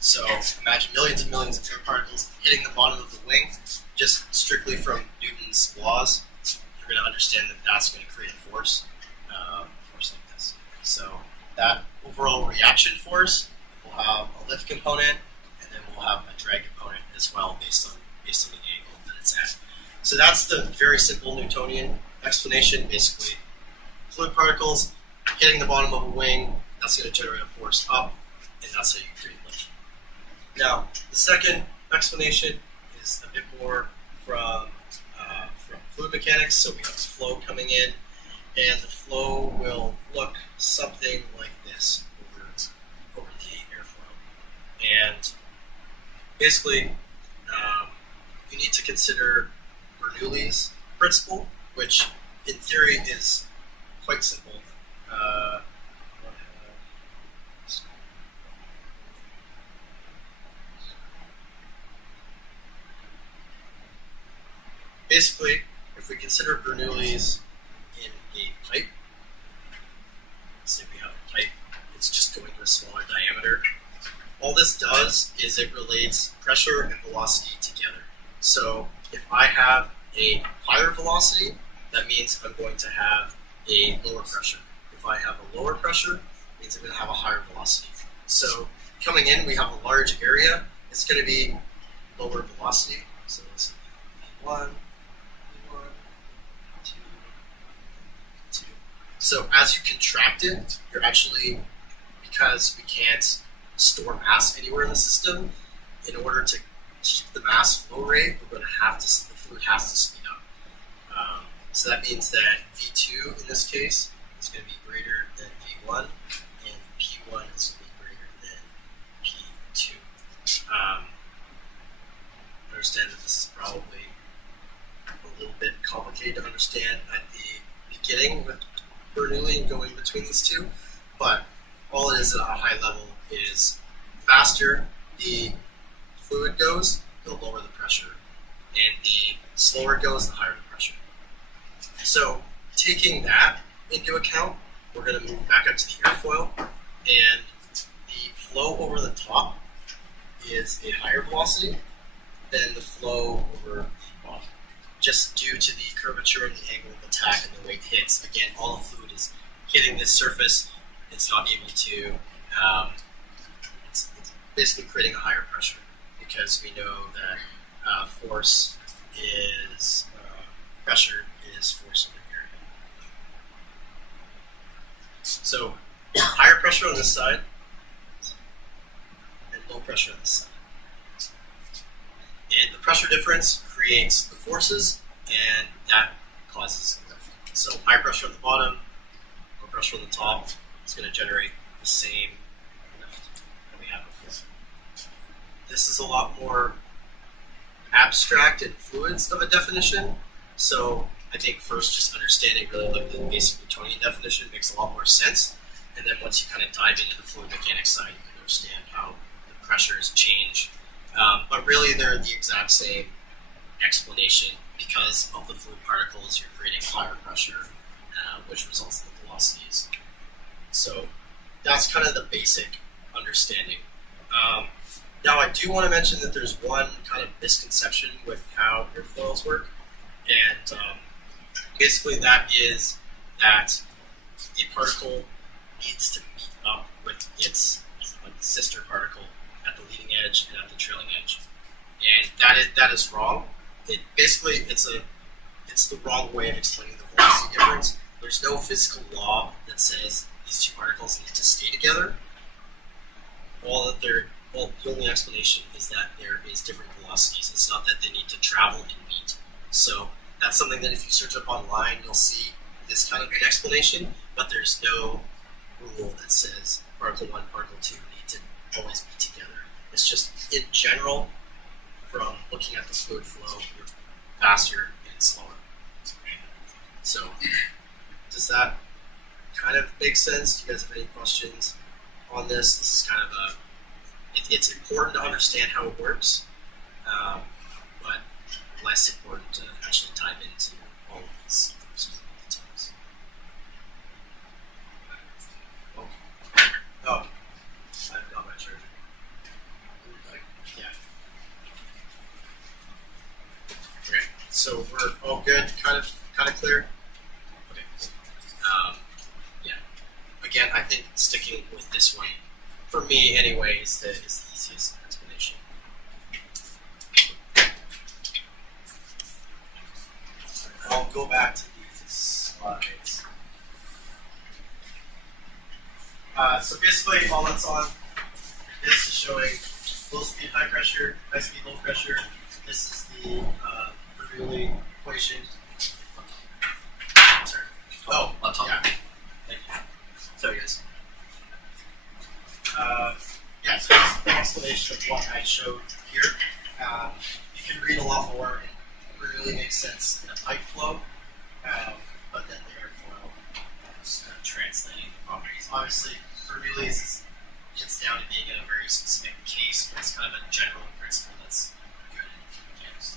So imagine millions and millions of air particles hitting the bottom of the wing, just strictly from Newton's laws. You're going to understand that that's going to create a force like this. So that overall reaction force will we'll have a lift component, and then we'll have a drag component as well based on the angle that it's at. So that's the very simple Newtonian explanation. Basically, fluid particles hitting the bottom of a wing, that's going to generate a force up, and that's how you create lift. Now, the second explanation is a bit more from fluid mechanics. So we have flow coming in, and the flow will look something like this over the airflow. And basically, you need to consider Bernoulli's principle, which in theory is quite simple. Basically, if we consider Bernoulli's in a pipe, let's say we have a pipe, it's just going to a smaller diameter. All this does is it relates pressure and velocity together. So if I have a higher velocity, that means I'm going to have a lower pressure. If I have a lower pressure, it means I'm going to have a higher velocity. So coming in, we have a large area. It's going to be lower velocity. So it's V1, V1, 2, 2. So as you contract it, you're actually, because we can't store mass anywhere in the system, in order to keep the mass flow rate, we're going to have to, the fluid has to speed up. So that means that V2 in this case is going to be greater than V1, and P1 is going to be greater than P2. I understand that this is probably a little bit complicated to understand at the beginning with Bernoulli and going between these two, but all it is at a high level is faster the fluid goes, the lower the pressure, and the slower it goes, the higher the pressure. So taking that into account, we're going to move back up to the airfoil, and the flow over the top is a higher velocity than the flow over the bottom, just due to the curvature and the angle of attack and the way it hits. Again, all the fluid is hitting this surface. It's not able to, it's basically creating a higher pressure, because we know that force is, pressure is force over area. So higher pressure on this side and low pressure on this side. And the pressure difference creates the forces, and that causes the lift. So high pressure on the bottom, low pressure on the top, is going to generate the same lift that we had before. This is a lot more abstract and fluids of a definition. So I think first just understanding really like the basic Newtonian definition makes a lot more sense. And then once you kind of dive into the fluid mechanics side, you can understand how the pressures change. But really they're the exact same explanation. Because of the fluid particles, you're creating higher pressure, which results in the velocities. So that's kind of the basic understanding. Now I do want to mention that there's one kind of misconception with how airfoils work, and basically that is that a particle needs to meet up with its sister particle at the leading edge and at the trailing edge, and that is wrong. It's the wrong way of explaining the velocity difference. There's no physical law that says these two particles need to stay together. The only explanation is that there is different velocities. It's not that they need to travel and meet. So that's something that if you search up online, you'll see this kind of an explanation, but there's no rule that says particle 1, particle 2 need to always be together. It's just, in general, from looking at the fluid flow, you're faster and slower. So, does that kind of make sense? Do you guys have any questions on this? This is kind of it's important to understand how it works, but less important to actually dive into all of these details. Oh, I've got my charger. Yeah. Okay, so we're all good, kind of clear? Okay. Yeah. Again, I think sticking with this one for me anyway, is the easiest explanation. I'll go back to these slides. So basically, all that's on this is showing low speed, high pressure, high speed, low pressure. This is the Bernoulli equation. Sorry. Oh, laptop. yeah. Thank you. Sorry, guys. Yeah, so it's an explanation of what I showed here. You can read a lot more. It really makes sense in a pipe flow, but then the airfoil is translating the properties. Obviously, Bernoulli's gets down to being in a very specific case, but it's kind of a general principle that's good in mechanics.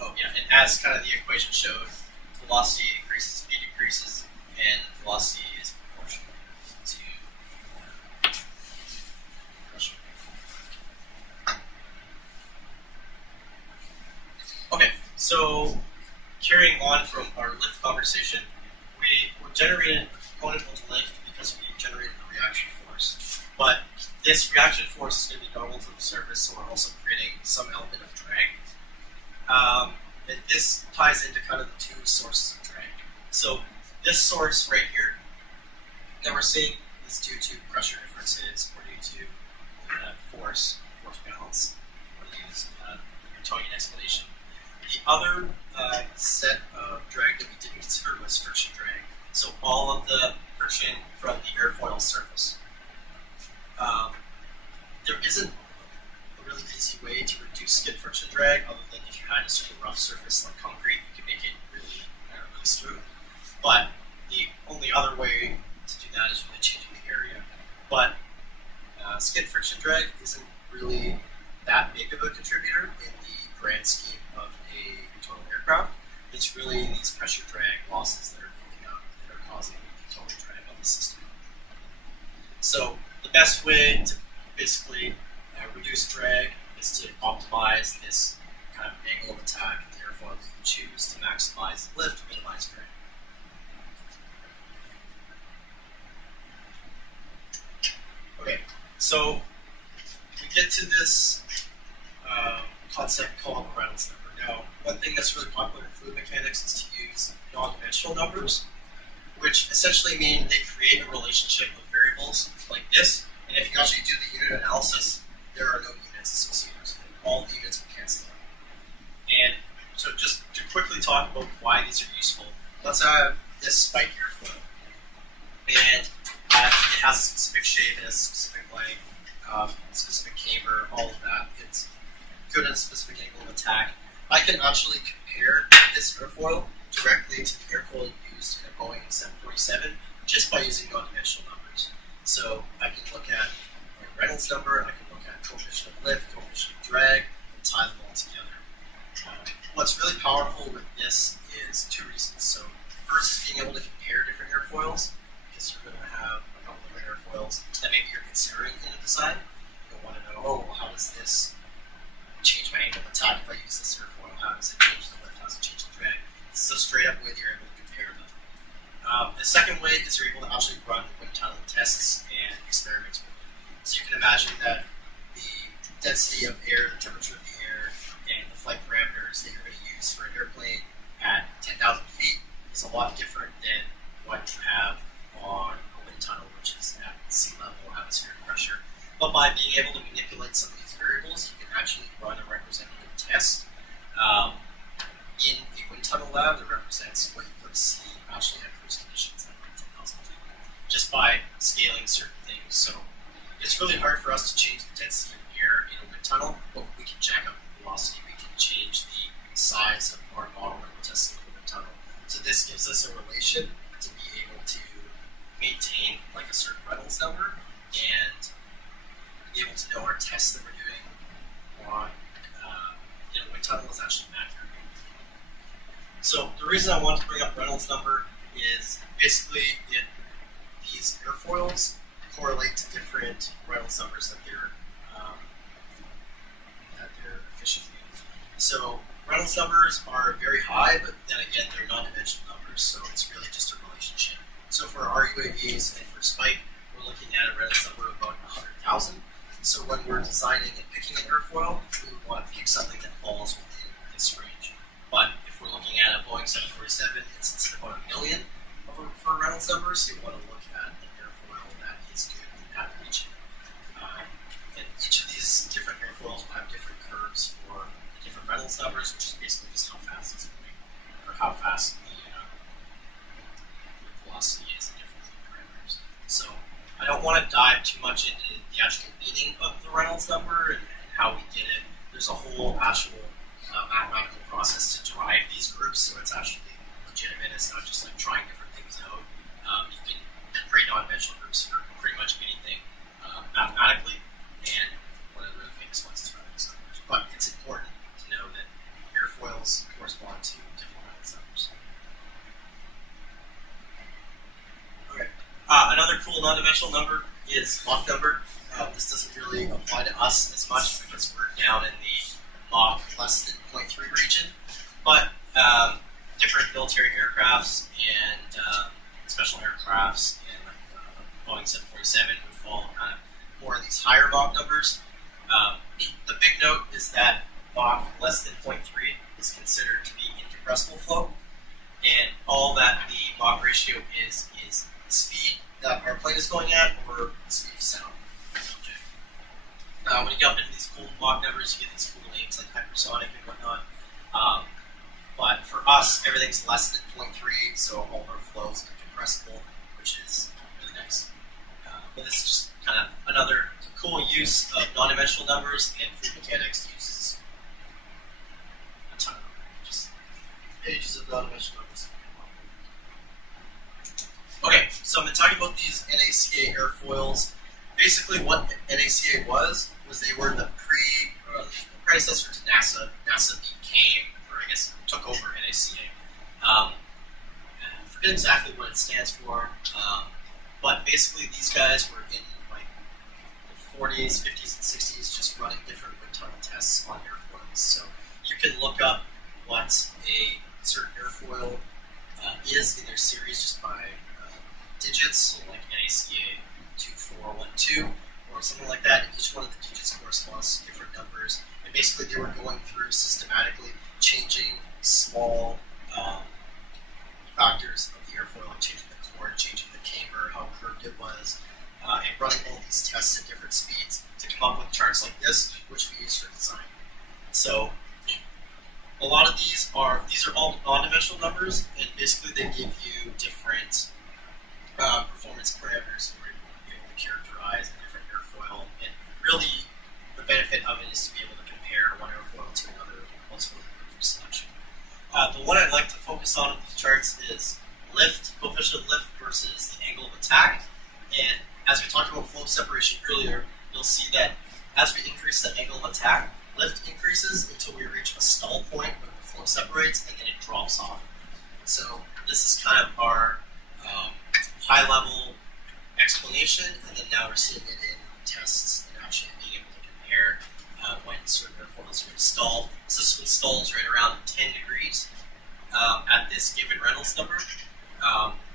Oh yeah, and as kind of the equation showed, velocity increases, speed decreases, and velocity is proportional to pressure. Okay, so carrying on from our lift conversation, we generated a component of lift because we generated a reaction force. But this reaction force is going to be normal to the surface, so we're also creating some element of drag. And this ties into kind of the two sources of drag. So this source right here that we're seeing is due to pressure differences or due to force balance, or to use Newtonian explanation. The other set of drag that we didn't consider was friction drag. So all of the friction from the airfoil surface. There isn't a really easy way to reduce skid friction drag other than if you had a super rough surface like concrete, you can make it really smooth. But the only other way to do that is really changing the area. But skid friction drag isn't really that big of a contributor in the grand scheme of a total aircraft. It's really these pressure drag losses that are building up that are causing the total drag on the system. So the best way to basically reduce drag is to optimize this kind of angle of attack in the airfoil that you choose to maximize lift, minimize drag. Okay, so we get to this concept called Reynolds number. Now, one thing that's really popular in fluid mechanics is to use non-dimensional numbers, which essentially mean they create a relationship with variables like this. And if you actually do the unit analysis, there are no units associated with it. All the units will cancel out. And so just to quickly talk about why these are useful, let's have this spike airflow. And it has a specific shape, it has a specific length, specific camber, all of that. It's good at a specific angle of attack. I can actually compare this airfoil directly to the airfoil used in a Boeing 747 just by using non-dimensional numbers. So I can look at Reynolds number, I can look at coefficient of lift, coefficient of drag, and tie them all together. What's really powerful with this is two reasons. So first is being able to compare different airfoils, because you're going to have a couple different airfoils that maybe you're considering in a design. You'll want to know, oh, well, how does this change my angle of attack if I use this airfoil? How does it change the lift? How does it change the drag? This is a straight up way that you're able to compare them. The second way is you're able to actually run wind tunnel tests and experiments with them. So you can imagine that the density of air, the temperature of the air, and the flight parameters that you're going to use for an airplane at 10,000 feet is a lot different than what you have on a wind tunnel, which is at sea level atmospheric pressure. But by being able to manipulate some of these variables, you can actually run a representative test in a wind tunnel lab that represents what you would see actually at cruise conditions at 10,000 feet, just by scaling certain things. So it's really hard for us to change the density of air in a wind tunnel, but we can jack up the velocity, we can change the size of our model that we're testing in the wind tunnel. So this gives us a relation to be able to maintain like a certain Reynolds number and be able to know our tests that we're doing on in a wind tunnel is actually accurate. So the reason I want to bring up Reynolds number is basically these airfoils correlate to different Reynolds numbers that they're efficient in. So Reynolds Reynolds numbers are very high, but then again, they're non-dimensional numbers, so it's really just a relationship. So for our UAVs and for Spike, we're looking at a Reynolds number of about 100,000. So when we're designing and picking an airfoil, we would want to pick something that falls within this range. But if we're looking at a Boeing 747, it's about 1 million for Reynolds numbers, so you want to look at an airfoil that is good in that region. And each of these different airfoils will have different curves for the different Reynolds numbers, which is basically just how fast it's moving, or how fast the velocity is in different parameters. So I don't want to dive too much into the actual meaning of the Reynolds number and how we get it. There's a whole actual mathematical process to derive these groups, so it's actually legitimate. It's not just like trying different things out. You can create non-dimensional groups for pretty much anything mathematically, and one of the really famous ones is Reynolds numbers. But it's important to know that airfoils correspond to different Reynolds numbers. Okay. Another cool non-dimensional number is Mach number. This doesn't really apply to us as much because we're down in the Mach less than 0.3 region, but different military aircrafts and special aircrafts and Boeing 747 would fall kind of more in these higher Mach numbers. The big note is that Mach less than 0.3 is considered to be incompressible flow, and all that the Mach ratio is the speed that our plane is going at or the speed of sound. When you get up into these cool Mach numbers, you get these cool names like hypersonic and whatnot. But for us, everything's less than 0.3, so all of our flows are compressible, which is really nice. But this is just kind of another cool use of non-dimensional numbers, and fluid mechanics uses a ton of them. Just pages of non-dimensional numbers. Okay, so I'm talking about these NACA airfoils. Basically, what NACA was they were the predecessor to NASA. NASA became, or I guess took over NACA. I forget exactly what it stands for, but basically these guys were in like the 40s, 50s, and 60s, just running different wind tunnel tests on airfoils. So you can look up what a certain airfoil is in their series just by digits, so like NACA 2412 or something like that, and each one of the digits corresponds to different numbers. And basically they were going through systematically changing small factors of the airfoil, like changing the chord, changing the camber, how curved it was, and running all these tests at different speeds to come up with charts like this, which we use for design. So a lot of these are all non-dimensional numbers, and basically they give you different performance parameters where you're able to characterize a different airfoil, and really the benefit of it is to be able to compare one airfoil to another ultimately for selection. The one I'd like to focus on with these charts is lift, coefficient of lift versus the angle of attack. And as we talked about flow separation earlier, you'll see that as we increase the angle of attack, lift increases until we reach a stall point where the flow separates, and then it drops off. So this is kind of our high-level explanation, and then now we're seeing it in tests and actually being able to compare when certain airfoils are installed. So this one stalls right around 10 degrees at this given Reynolds number.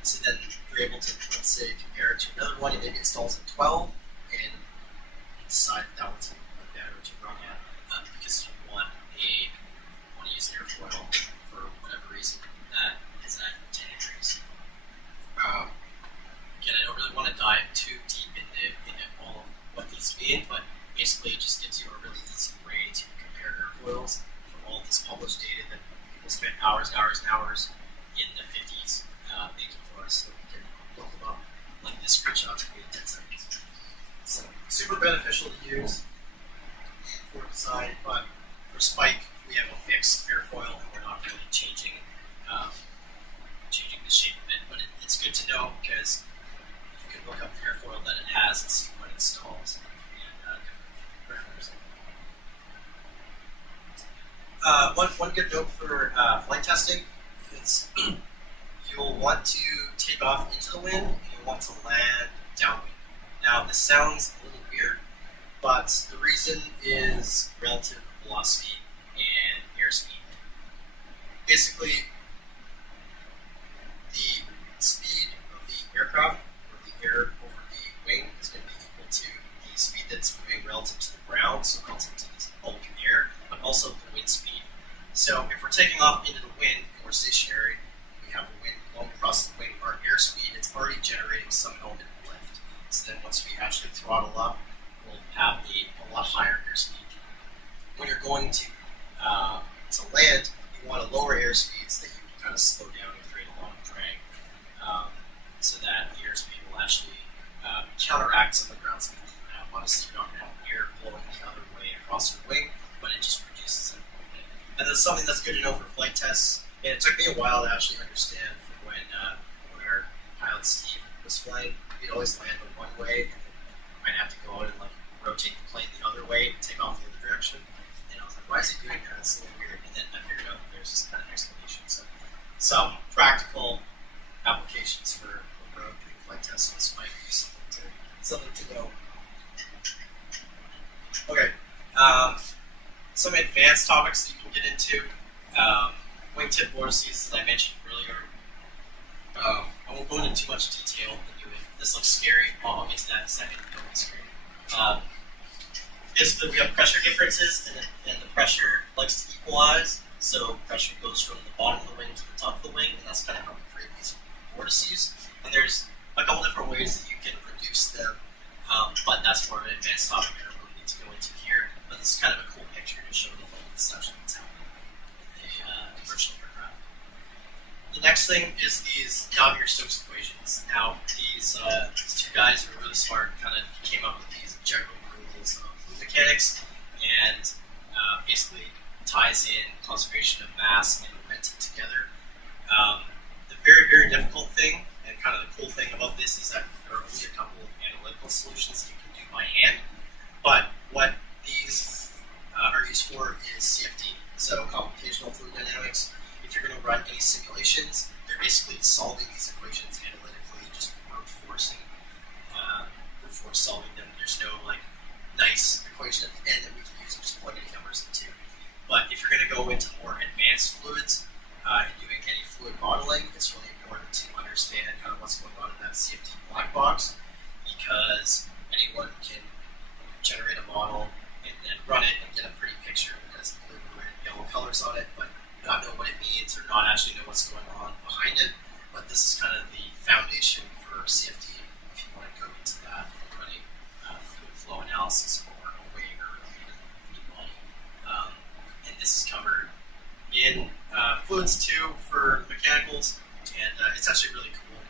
So then you're able to, let's say, compare it to another one, and maybe it stalls at 12, and decide that one's better to run at because you want to use an airfoil for whatever reason that is at 10 degrees. Again, I don't really want to dive too deep into all of what these mean, but basically it just gives you a really easy way to compare airfoils from all this published data that people spent hours and hours and hours in the 50s making for us, so we can look them up like this screenshot to be in 10 seconds. So super beneficial to use for design, but for Spike we have a fixed airfoil and we're not really changing the shape of it, but it's good to know because you can look up the airfoil that it has and see what it stalls and different parameters. One good note for flight testing is you'll want to take off into the wind and you'll want to land downwind. Now this sounds a little weird, but the reason is relative velocity and airspeed. basically, the speed of the aircraft, or the air over the wing, is going to be equal to the speed that's moving relative to the ground, so relative to this bulk in the air, but also the wind speed. So if we're taking off into the wind and we're stationary, we have a wind blowing across the wing, our airspeed, it's already generating some element of lift. So then once we actually throttle up, we'll have a lot higher airspeed. When you're going to land, you want to lower airspeed so that you can kind of slow down and create a lot of drag, so that the airspeed will actually counteract some of the ground speed that you have. Honestly, you're not going to have air blowing the other way across your wing, but it just reduces it. And that's something that's good to know for flight tests. And it took me a while to actually understand from when our pilot Steve was flying. He'd always land the one way, and then I'd have to go out and like rotate the plane the other way and take off the other direction. And I was like, why is he doing that? It's a little weird. And then I figured out there's just kind of explanation. So some practical applications for road doing flight tests might be something to know. Okay. Some advanced topics that you can get into. Wingtip vortices, as I mentioned earlier. I won't go into too much detail into it. This looks scary. I'll get to that in a second. Don't be scary. Basically, we have pressure differences, and the pressure likes to equalize. So pressure goes from the bottom of the wing to the top of the wing, and that's kind of how we create these vortices. And there's a couple different ways that you can reduce them, but that's more of an advanced topic I don't really need to go into here. But this is kind of a cool picture to show the whole conception that's happening with a commercial aircraft. The next thing is these Navier-Stokes equations. Now, these two guys who are really smart kind of came up with these general rules of fluid mechanics, and basically ties in conservation of mass and momentum together. The very, very difficult thing, and kind of the cool thing about this, is that there are only a couple of analytical solutions that you can do by hand. But what these are used for is CFD, so computational fluid dynamics. If you're going to run any simulations, they're basically solving these equations analytically, just brute force solving them. There's no like nice equation at the end that we can use and just plug any numbers into. But if you're going to go into more advanced fluids and doing any fluid modeling, it's really important to understand kind of what's going on in that CFD black box, because anyone can generate a model and then run it and get a pretty picture that has blue, red, and yellow colors on it, but not know what it means or not actually know what's going on behind it. But this is kind of the foundation for CFD if you want to go into that running fluid flow analysis or a wing or any body. And this is covered in fluids too for mechanicals, and it's actually really cool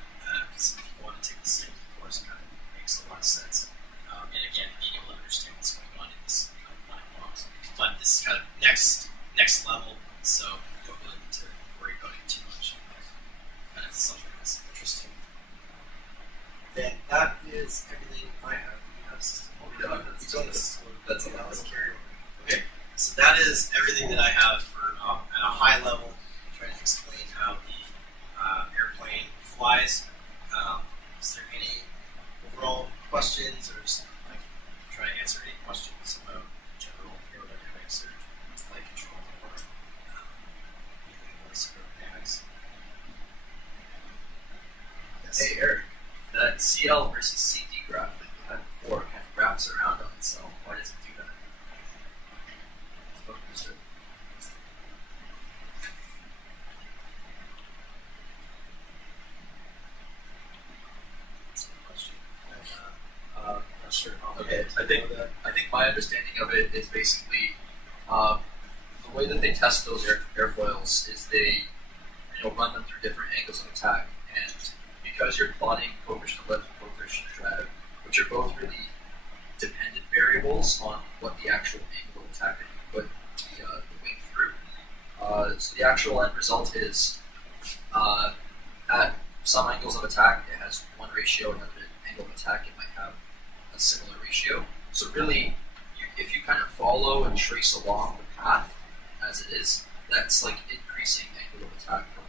because if you want to take the CFD course, it kind of makes a lot of sense. And again, being able to understand what's going on in this kind of black box. But this is kind of next level, so you don't really need to worry about it too much. But it's something that's interesting. Then that is everything I have. We have system. That's a carryover. Okay, so that is everything that I have for at a high level, trying to explain how the airplane flies. Is there any overall questions, or just like try to answer any questions about general aerodynamics or flight control or anything else aerodynamics? Yes. Hey Eric, that CL versus CD graph that you had before kind of wraps around on itself. Why does it do that? Not sure. Okay, I think my understanding of it is basically the way that they test those airfoils is they run them through different angles of attack, and because you're plotting coefficient of lift and coefficient of drag, which are both really dependent variables on what the actual angle of attack that you put the wing through. So the actual end result is at some angles of attack it has one ratio, and at an angle of attack it might have a similar ratio. So really, if you kind of follow and trace along the path as it is, that's like increasing angle of attack from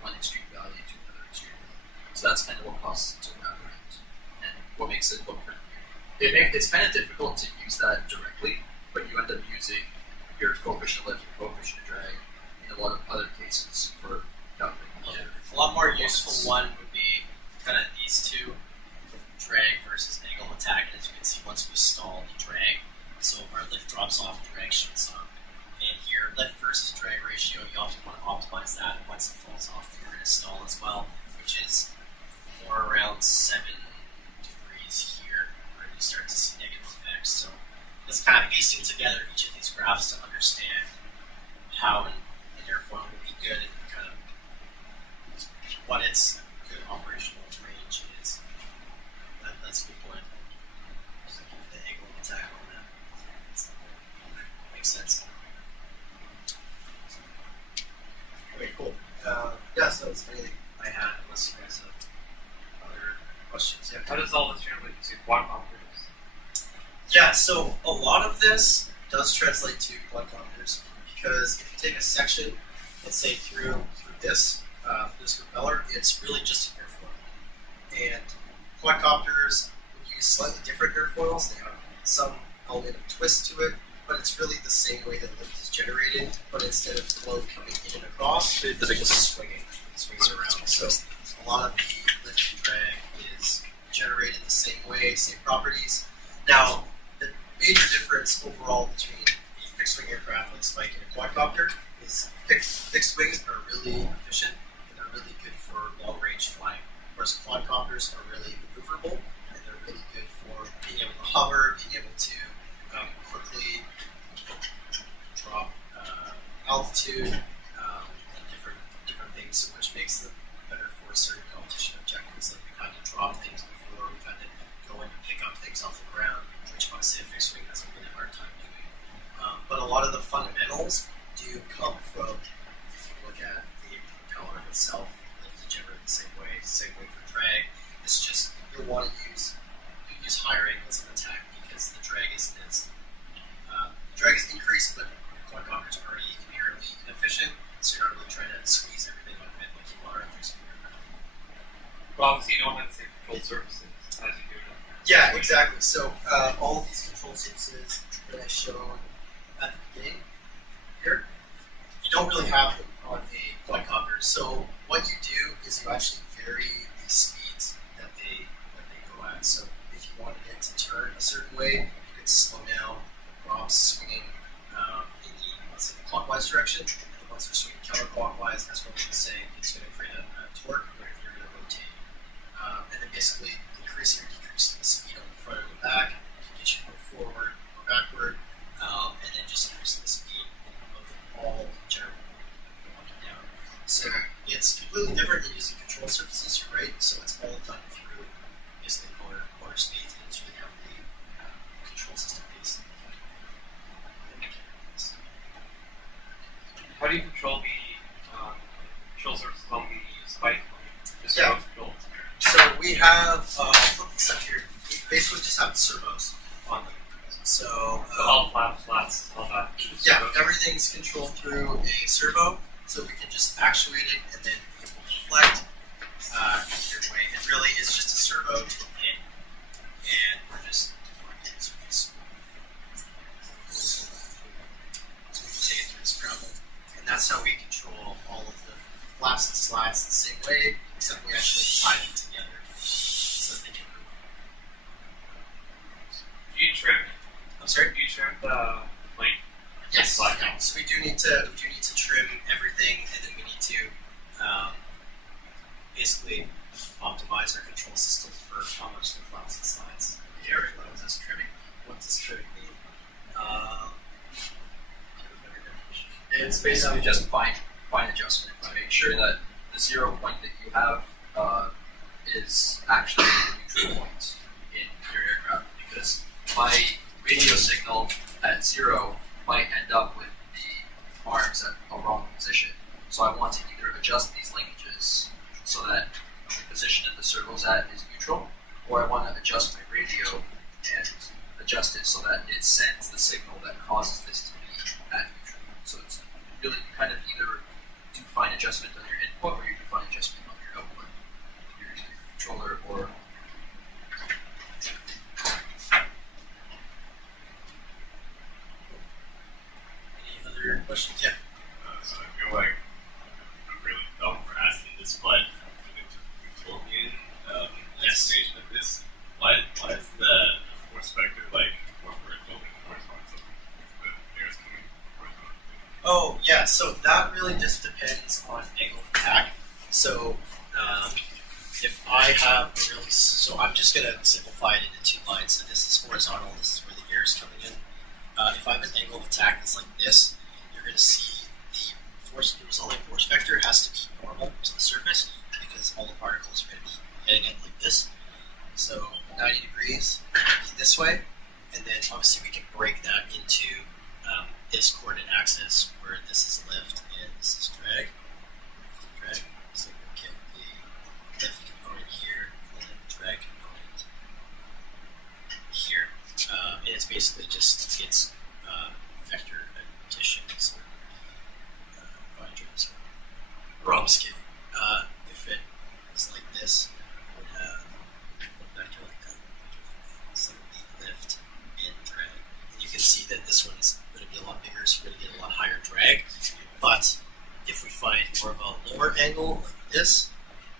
one extreme value to another extreme value. So that's kind of what causes it to wrap around and what makes it look pretty weird. It's kind of difficult to use that directly, but you end up using your coefficient of lift, your coefficient of drag in a lot of other cases how an airfoil would be good and kind of what its good operational range is. That's a good point. Just the angle of attack on that. Makes sense. Okay, cool. Yeah, so that's anything I had, unless you guys have other questions. Yeah. How does all this translate to quadcopters? Yeah, so a lot of this does translate to quadcopters because if you take a section, let's say through this propeller, it's really just an airfoil. And quadcopters use slightly different airfoils. They have some element of twist to it, but it's really the same way that lift is generated, but instead of flow coming in and across, it's just swinging. It swings around. So a lot of the lift and drag is generated the same way, same properties. Now, the major difference overall between a fixed-wing aircraft like Spike and a quadcopter is fixed wings are really efficient and they're really good for long-range flying, whereas quadcopters are really maneuverable and they're really good for being able to hover, being able to quickly drop altitude and different things, so which makes them better for certain competition objectives. Like we've had to drop things before, we've had to go in and pick up things off the ground, which honestly a fixed wing has a really hard time doing. But a lot of the fundamentals do come from, if you look at the propeller itself, lift is generally the same way for drag. It's just you'll want to use higher angles of attack because the drag is increased, but quadcopters are already inherently inefficient, so you're not really trying to squeeze everything out of it like you are in fixed wing aircraft. Well, obviously you don't have the same control surfaces as you do now. Yeah, exactly. So all of these control surfaces that I showed at the beginning here, you don't really have them on a quadcopter. So what you do is you actually vary the speeds that they go at. So if you wanted it to turn a certain way, you could slow down the props swinging in the, let's say, the clockwise direction. And once they're swinging counterclockwise, as what was saying, it's going to create a torque where you're going to rotate. And then basically increasing or decreasing the speed on the front and the back can get you more forward or backward, and then just increasing the speed of them all in general, up and down. So it's completely different than using control surfaces, you're right? So it's all done through basically motor speeds, and it's really heavily control system based. How do you control the control surfaces on the Spike? Just Yeah. control. So we have, flip this up here, we basically just have servos on them. So, All flats, all that. yeah, everything's controlled through a servo, so we can just actuate it and then it will deflect either way. It really is just a servo to a pin, and we're just deflecting the surface. So we can take it through this ground, and that's how we control all of the flaps and slides the same way, except we actually tie them together so that they can move. Do you trim? I'm sorry? Do you trim the length? Yes. Slide. Yeah. So we do need to trim everything, and then we need to basically optimize our control system for how much the flaps and slides. Eric, what is this trimming? What's this trimming mean? It's basically just fine adjustment to make sure that the 0 point that you have is actually the neutral point in your aircraft, because my radio signal at 0 might end up with the arms at a wrong position. So I want to either adjust these linkages so that the position that the servo's at is neutral, or I want to adjust my radio and adjust it so that it sends the signal that causes this to be at neutral. So it's really kind of either do fine adjustment on your input or you do fine adjustment on your output, your controller or Any other questions? Yeah. So I feel like I'm really dumb for asking this, but for the utopian estimation of this, why is the force vector like what we're building corresponds to the nearest coming corresponding? Oh, yeah, so that really just depends on angle of attack. So, if I have a really, so I'm just going to simplify it into 2 lines. So this is horizontal, this is where the air is coming in. If I have an angle of attack that's like this, you're going to see find more of a lower angle like this,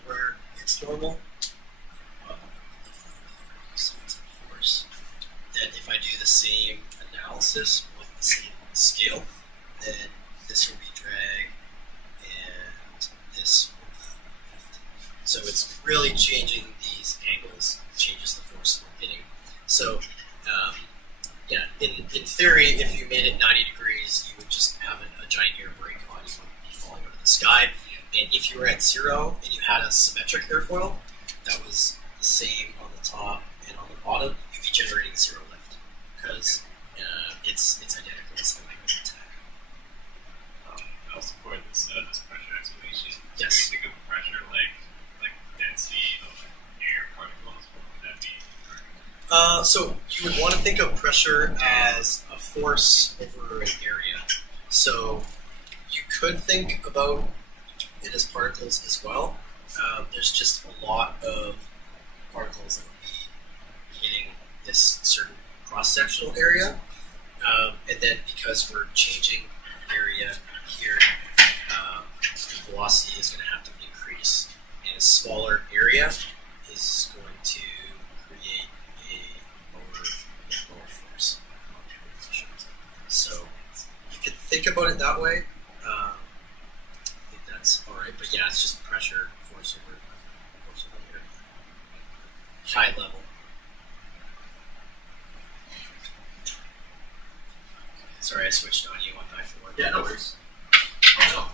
where it's normal. So it's in force. Then if I do the same analysis with the same scale, then this will be drag and this will be lift. So it's really changing these angles, changes the force we're getting. So yeah, in theory, if you made it 90 degrees, you would just have a giant air brake on, you wouldn't be falling out of the sky. And if you were at 0 and you had a symmetric airfoil that was the same on the top and on the bottom, you'd be generating 0 lift because it's identical. It's the magnetic attack. I'll support this pressure explanation. Yes. When you think of pressure like density of air particles, what would that be? So you would want to think of pressure as a force over an area. So you could think about it as particles as well. There's just a lot of particles that would be hitting this certain cross-sectional area. And then because we're changing area here, the velocity is going to have to increase. And a smaller area is going to create a lower force. So you could think about it that way. I think that's alright. But yeah, it's just pressure, force over area. High level. Sorry, I switched on you on die 4. Yeah, no worries. Oh,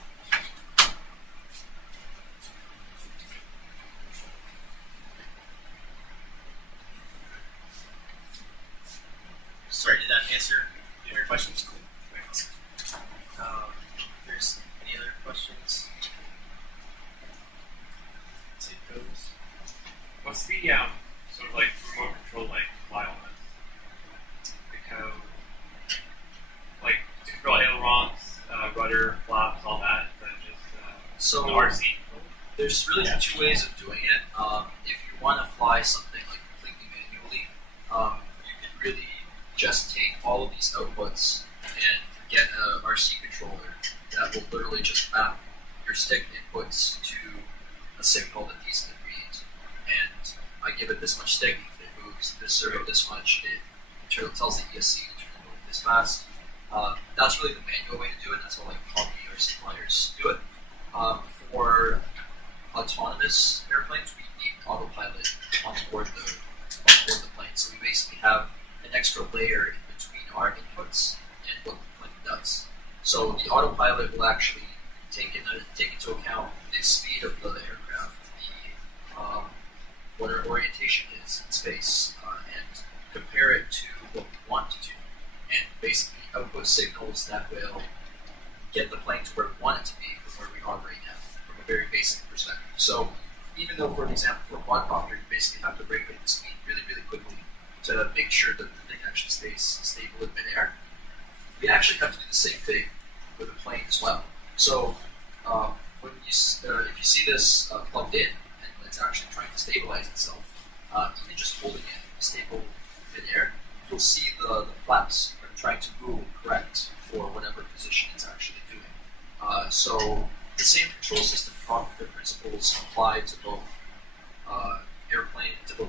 Sorry, did that answer your questions? Cool. Thanks. If there's any other questions? Take those. What's the sort of like remote control like fly on it? Like how like to control ailerons, rudder, flaps, all that. Is that just So the RC? there's really two ways of doing it. If you want to fly something like completely manually, you can really just take all of these outputs and get a RC controller that will literally just map your stick inputs to a signal that these can read. And I give it this much stick, it moves this servo this much, it tells the ESC to turn it over this fast. That's really the manual way to do it. That's how like all the RC flyers do it. For autonomous airplanes, we need autopilot on board the plane. So we basically have an extra layer in between our inputs and what the plane does. So the autopilot will actually take into account the speed of the aircraft, what our orientation is in space, and compare it to what we want to do, and basically output signals that will get the plane to where we want it to be from where we are right now, from a very basic perspective. So even though, for example, for a quadcopter, you basically have to regulate the speed really, really quickly to make sure that the thing actually stays stable in midair, we actually have to do the same thing with a plane as well. So when if you see this plugged in and it's actually trying to stabilize itself, even just holding it stable midair, you'll see the flaps are trying to move correct for whatever position it's actually doing. So the same control system principles apply to both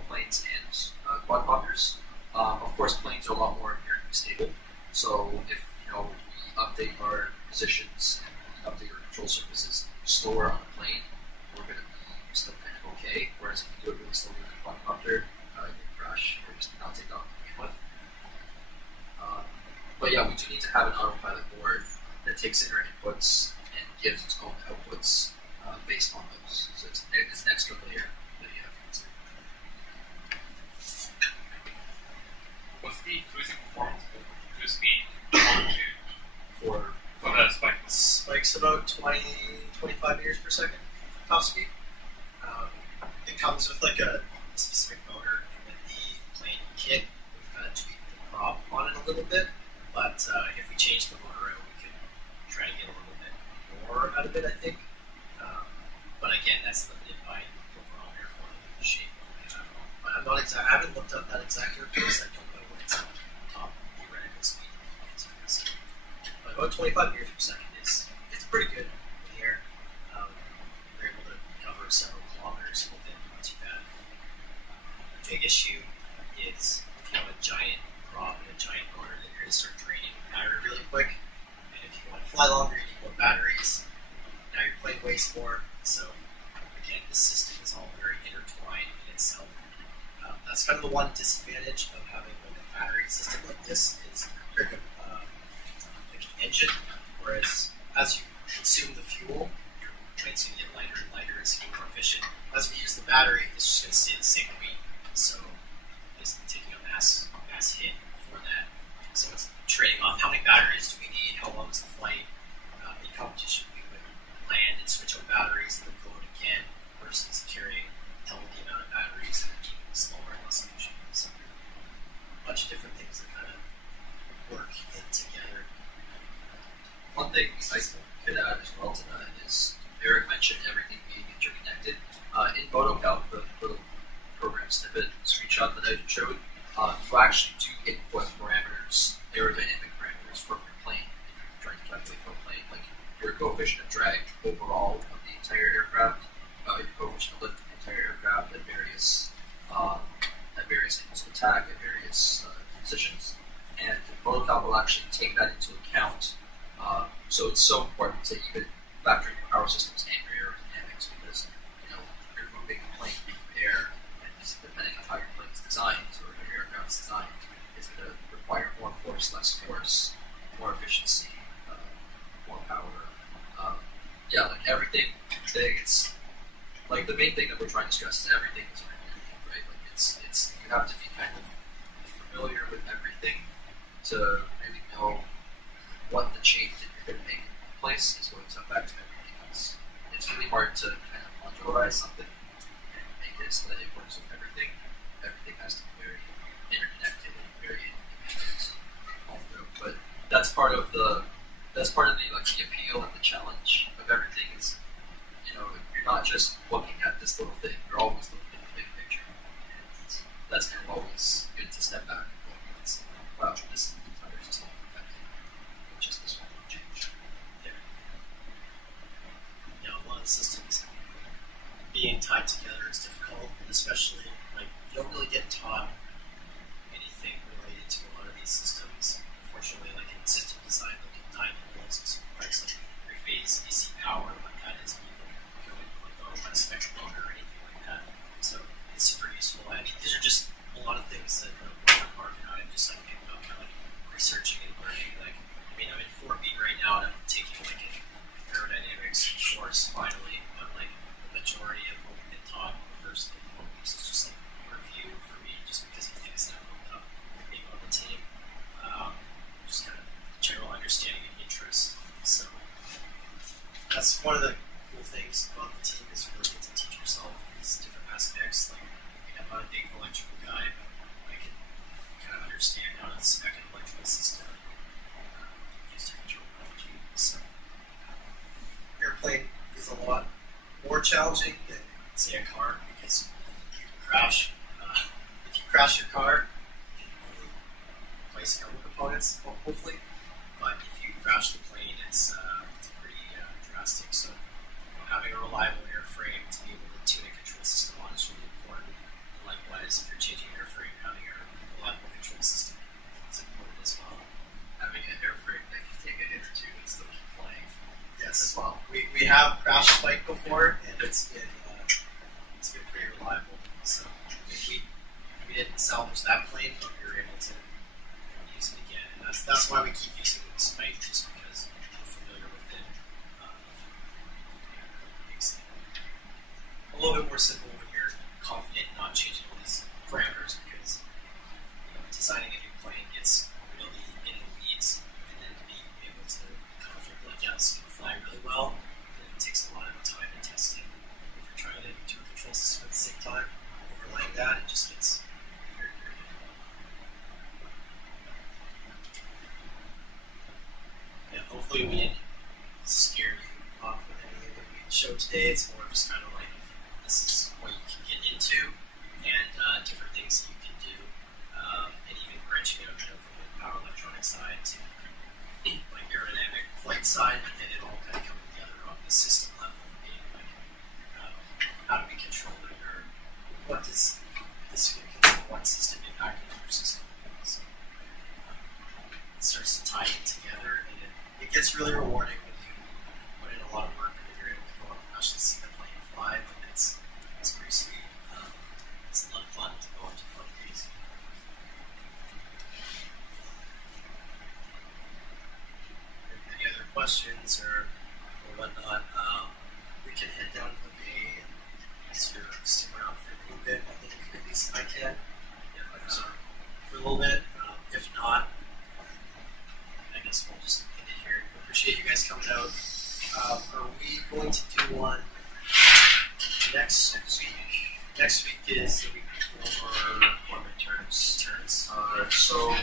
planes and quadcopters. Of course, planes are a lot more inherently stable. So if we update our positions and we update our control surfaces slower on a plane, we're going to be still kind of okay. Whereas if you do it really slowly on a quadcopter, you crash or just not take off to begin with. But yeah, we do need to have an autopilot board that takes in our inputs and gives its own outputs based on those. So it's an extra layer that you have to consider. What's the cruising performance of cruise speed altitude For for the spike? Spike's about 25 meters per second top speed. It comes with like a specific motor with the plane kit. We've kind of tweaked the prop on it a little bit, but if we change the motor out, we could try to get a little bit more out of it, I think. But again, that's limited by overall airfoil shape. But I haven't looked up that exact airfoil, so I don't know what its top theoretical speed is. But about 25 meters per second it's pretty good in the air. big issue is if you have a giant prop and a giant motor, then you're going to start draining the battery really quick. And if you want to fly longer, you need more batteries. Now your plane weighs more. So again, this system is all very intertwined in itself. That's kind of the one disadvantage of having like a battery system like this is like an engine, whereas as you consume the fuel, your plane's going to get lighter and lighter, it's going to be more efficient. As we use the battery, it's just going to stay the same weight, so it's taking a mass hit for that. So it's trading off how many batteries do we need, how long is the flight. In competition, we would land and switch on batteries and then go out again versus carrying double the amount of batteries and keeping it slower and less efficient. So a bunch of different things that kind of work in together. One thing I could add as well to that is Eric mentioned everything being interconnected. In PhotoCalc, the little program snippet screenshot that I showed, you actually do input parameters, aerodynamic parameters from your plane. If you're trying to calculate from a plane, like your coefficient of drag overall of the entire aircraft, your coefficient of lift of the entire aircraft at various angles of attack, at various positions. And PhotoCalc will actually take that into account. So it's so important to even factor in your power systems and your aerodynamics because you're moving a plane through air, and depending on how your plane is designed or how your aircraft is designed, it's going to require more force, less force, more efficiency, more power. Like everything. It's like the main thing that we're trying to stress is everything is interconnected, right? Like it's you have to be kind of familiar with everything to really know what the change that you're going to make in one place is going to affect everything else. It's really hard to kind of modularize something and make it so that it works with everything. Everything has to be very interconnected and very independent all through. But that's part of the like the appeal and the challenge of everything is you're not just looking at this little thing, you're always looking at the big picture. And that's kind of always good to step back and look and say, wow, this is the entire system affecting just this one change. A lot of systems being tied together is difficult, and especially like you don't really get taught anything related to a lot of these systems. Unfortunately, like in system design, like in time and specific parts like three-phase DC power, like that is going like on a spectrum motor or anything like that. So it's super useful. I mean, these are just a lot of things that Mark and I have just like picked up by like researching and learning. Like, I mean, I'm in 4B right now, and I'm taking like an aerodynamics course finally. But like the majority of what we've been taught in the first like 4 weeks is just like a review for me, just because of things that I've looked up being on the team. Just kind of general understanding and interest. So that's one of the cool things about the team is you really get to teach yourself these different aspects. Like, I'm not a big electrical guy, but I can kind of understand how to spec an electrical system and use different terminology. So, airplane is a lot more challenging than, say, a car because you can crash. If you crash your car, you can only replace a couple components, hopefully. But if you crash the plane, it's pretty drastic. So, having a reliable airframe to be able to tune a control system on is really important. Likewise, if you're changing an airframe, having a reliable control system is important as well. Having an airframe that can take a hit or two and still keep flying. Yes, as well. We have crash spike before, and it's been pretty reliable. So we didn't salvage that plane, but we were able to use it again, and that's why we keep using the spike, just because we're familiar with it. Makes it a little bit more simple when you're confident not changing all these parameters, because designing a new plane gets really in the weeds, and then being able to be confident like yes, it can fly really well, and it takes a lot of time and testing. If you're trying to do a control system at the same time, overlaying that, it just gets very, very difficult. Yeah, hopefully we didn't scare you off with anything that we showed today. It's more just kind of like this is what you can get into, and different things that you can do, and even branching out from the power electronic side to like aerodynamic flight side, but then it all kind of coming together on the system level, being like how do we control it, or what does this one system impacting another system. So, it starts to tie it together, and it gets really rewarding when you put in a lot of work and you're able to go out and actually see the plane fly. But it's pretty sweet. It's a lot of fun to go into fun days. Any other questions or whatnot? We can head down to the bay and stick around for a little bit. I think at least I can. For a little bit. If not, I guess we'll just end it here. Appreciate you guys coming out. Are we going to do one next week? Next week is the week before midterms. So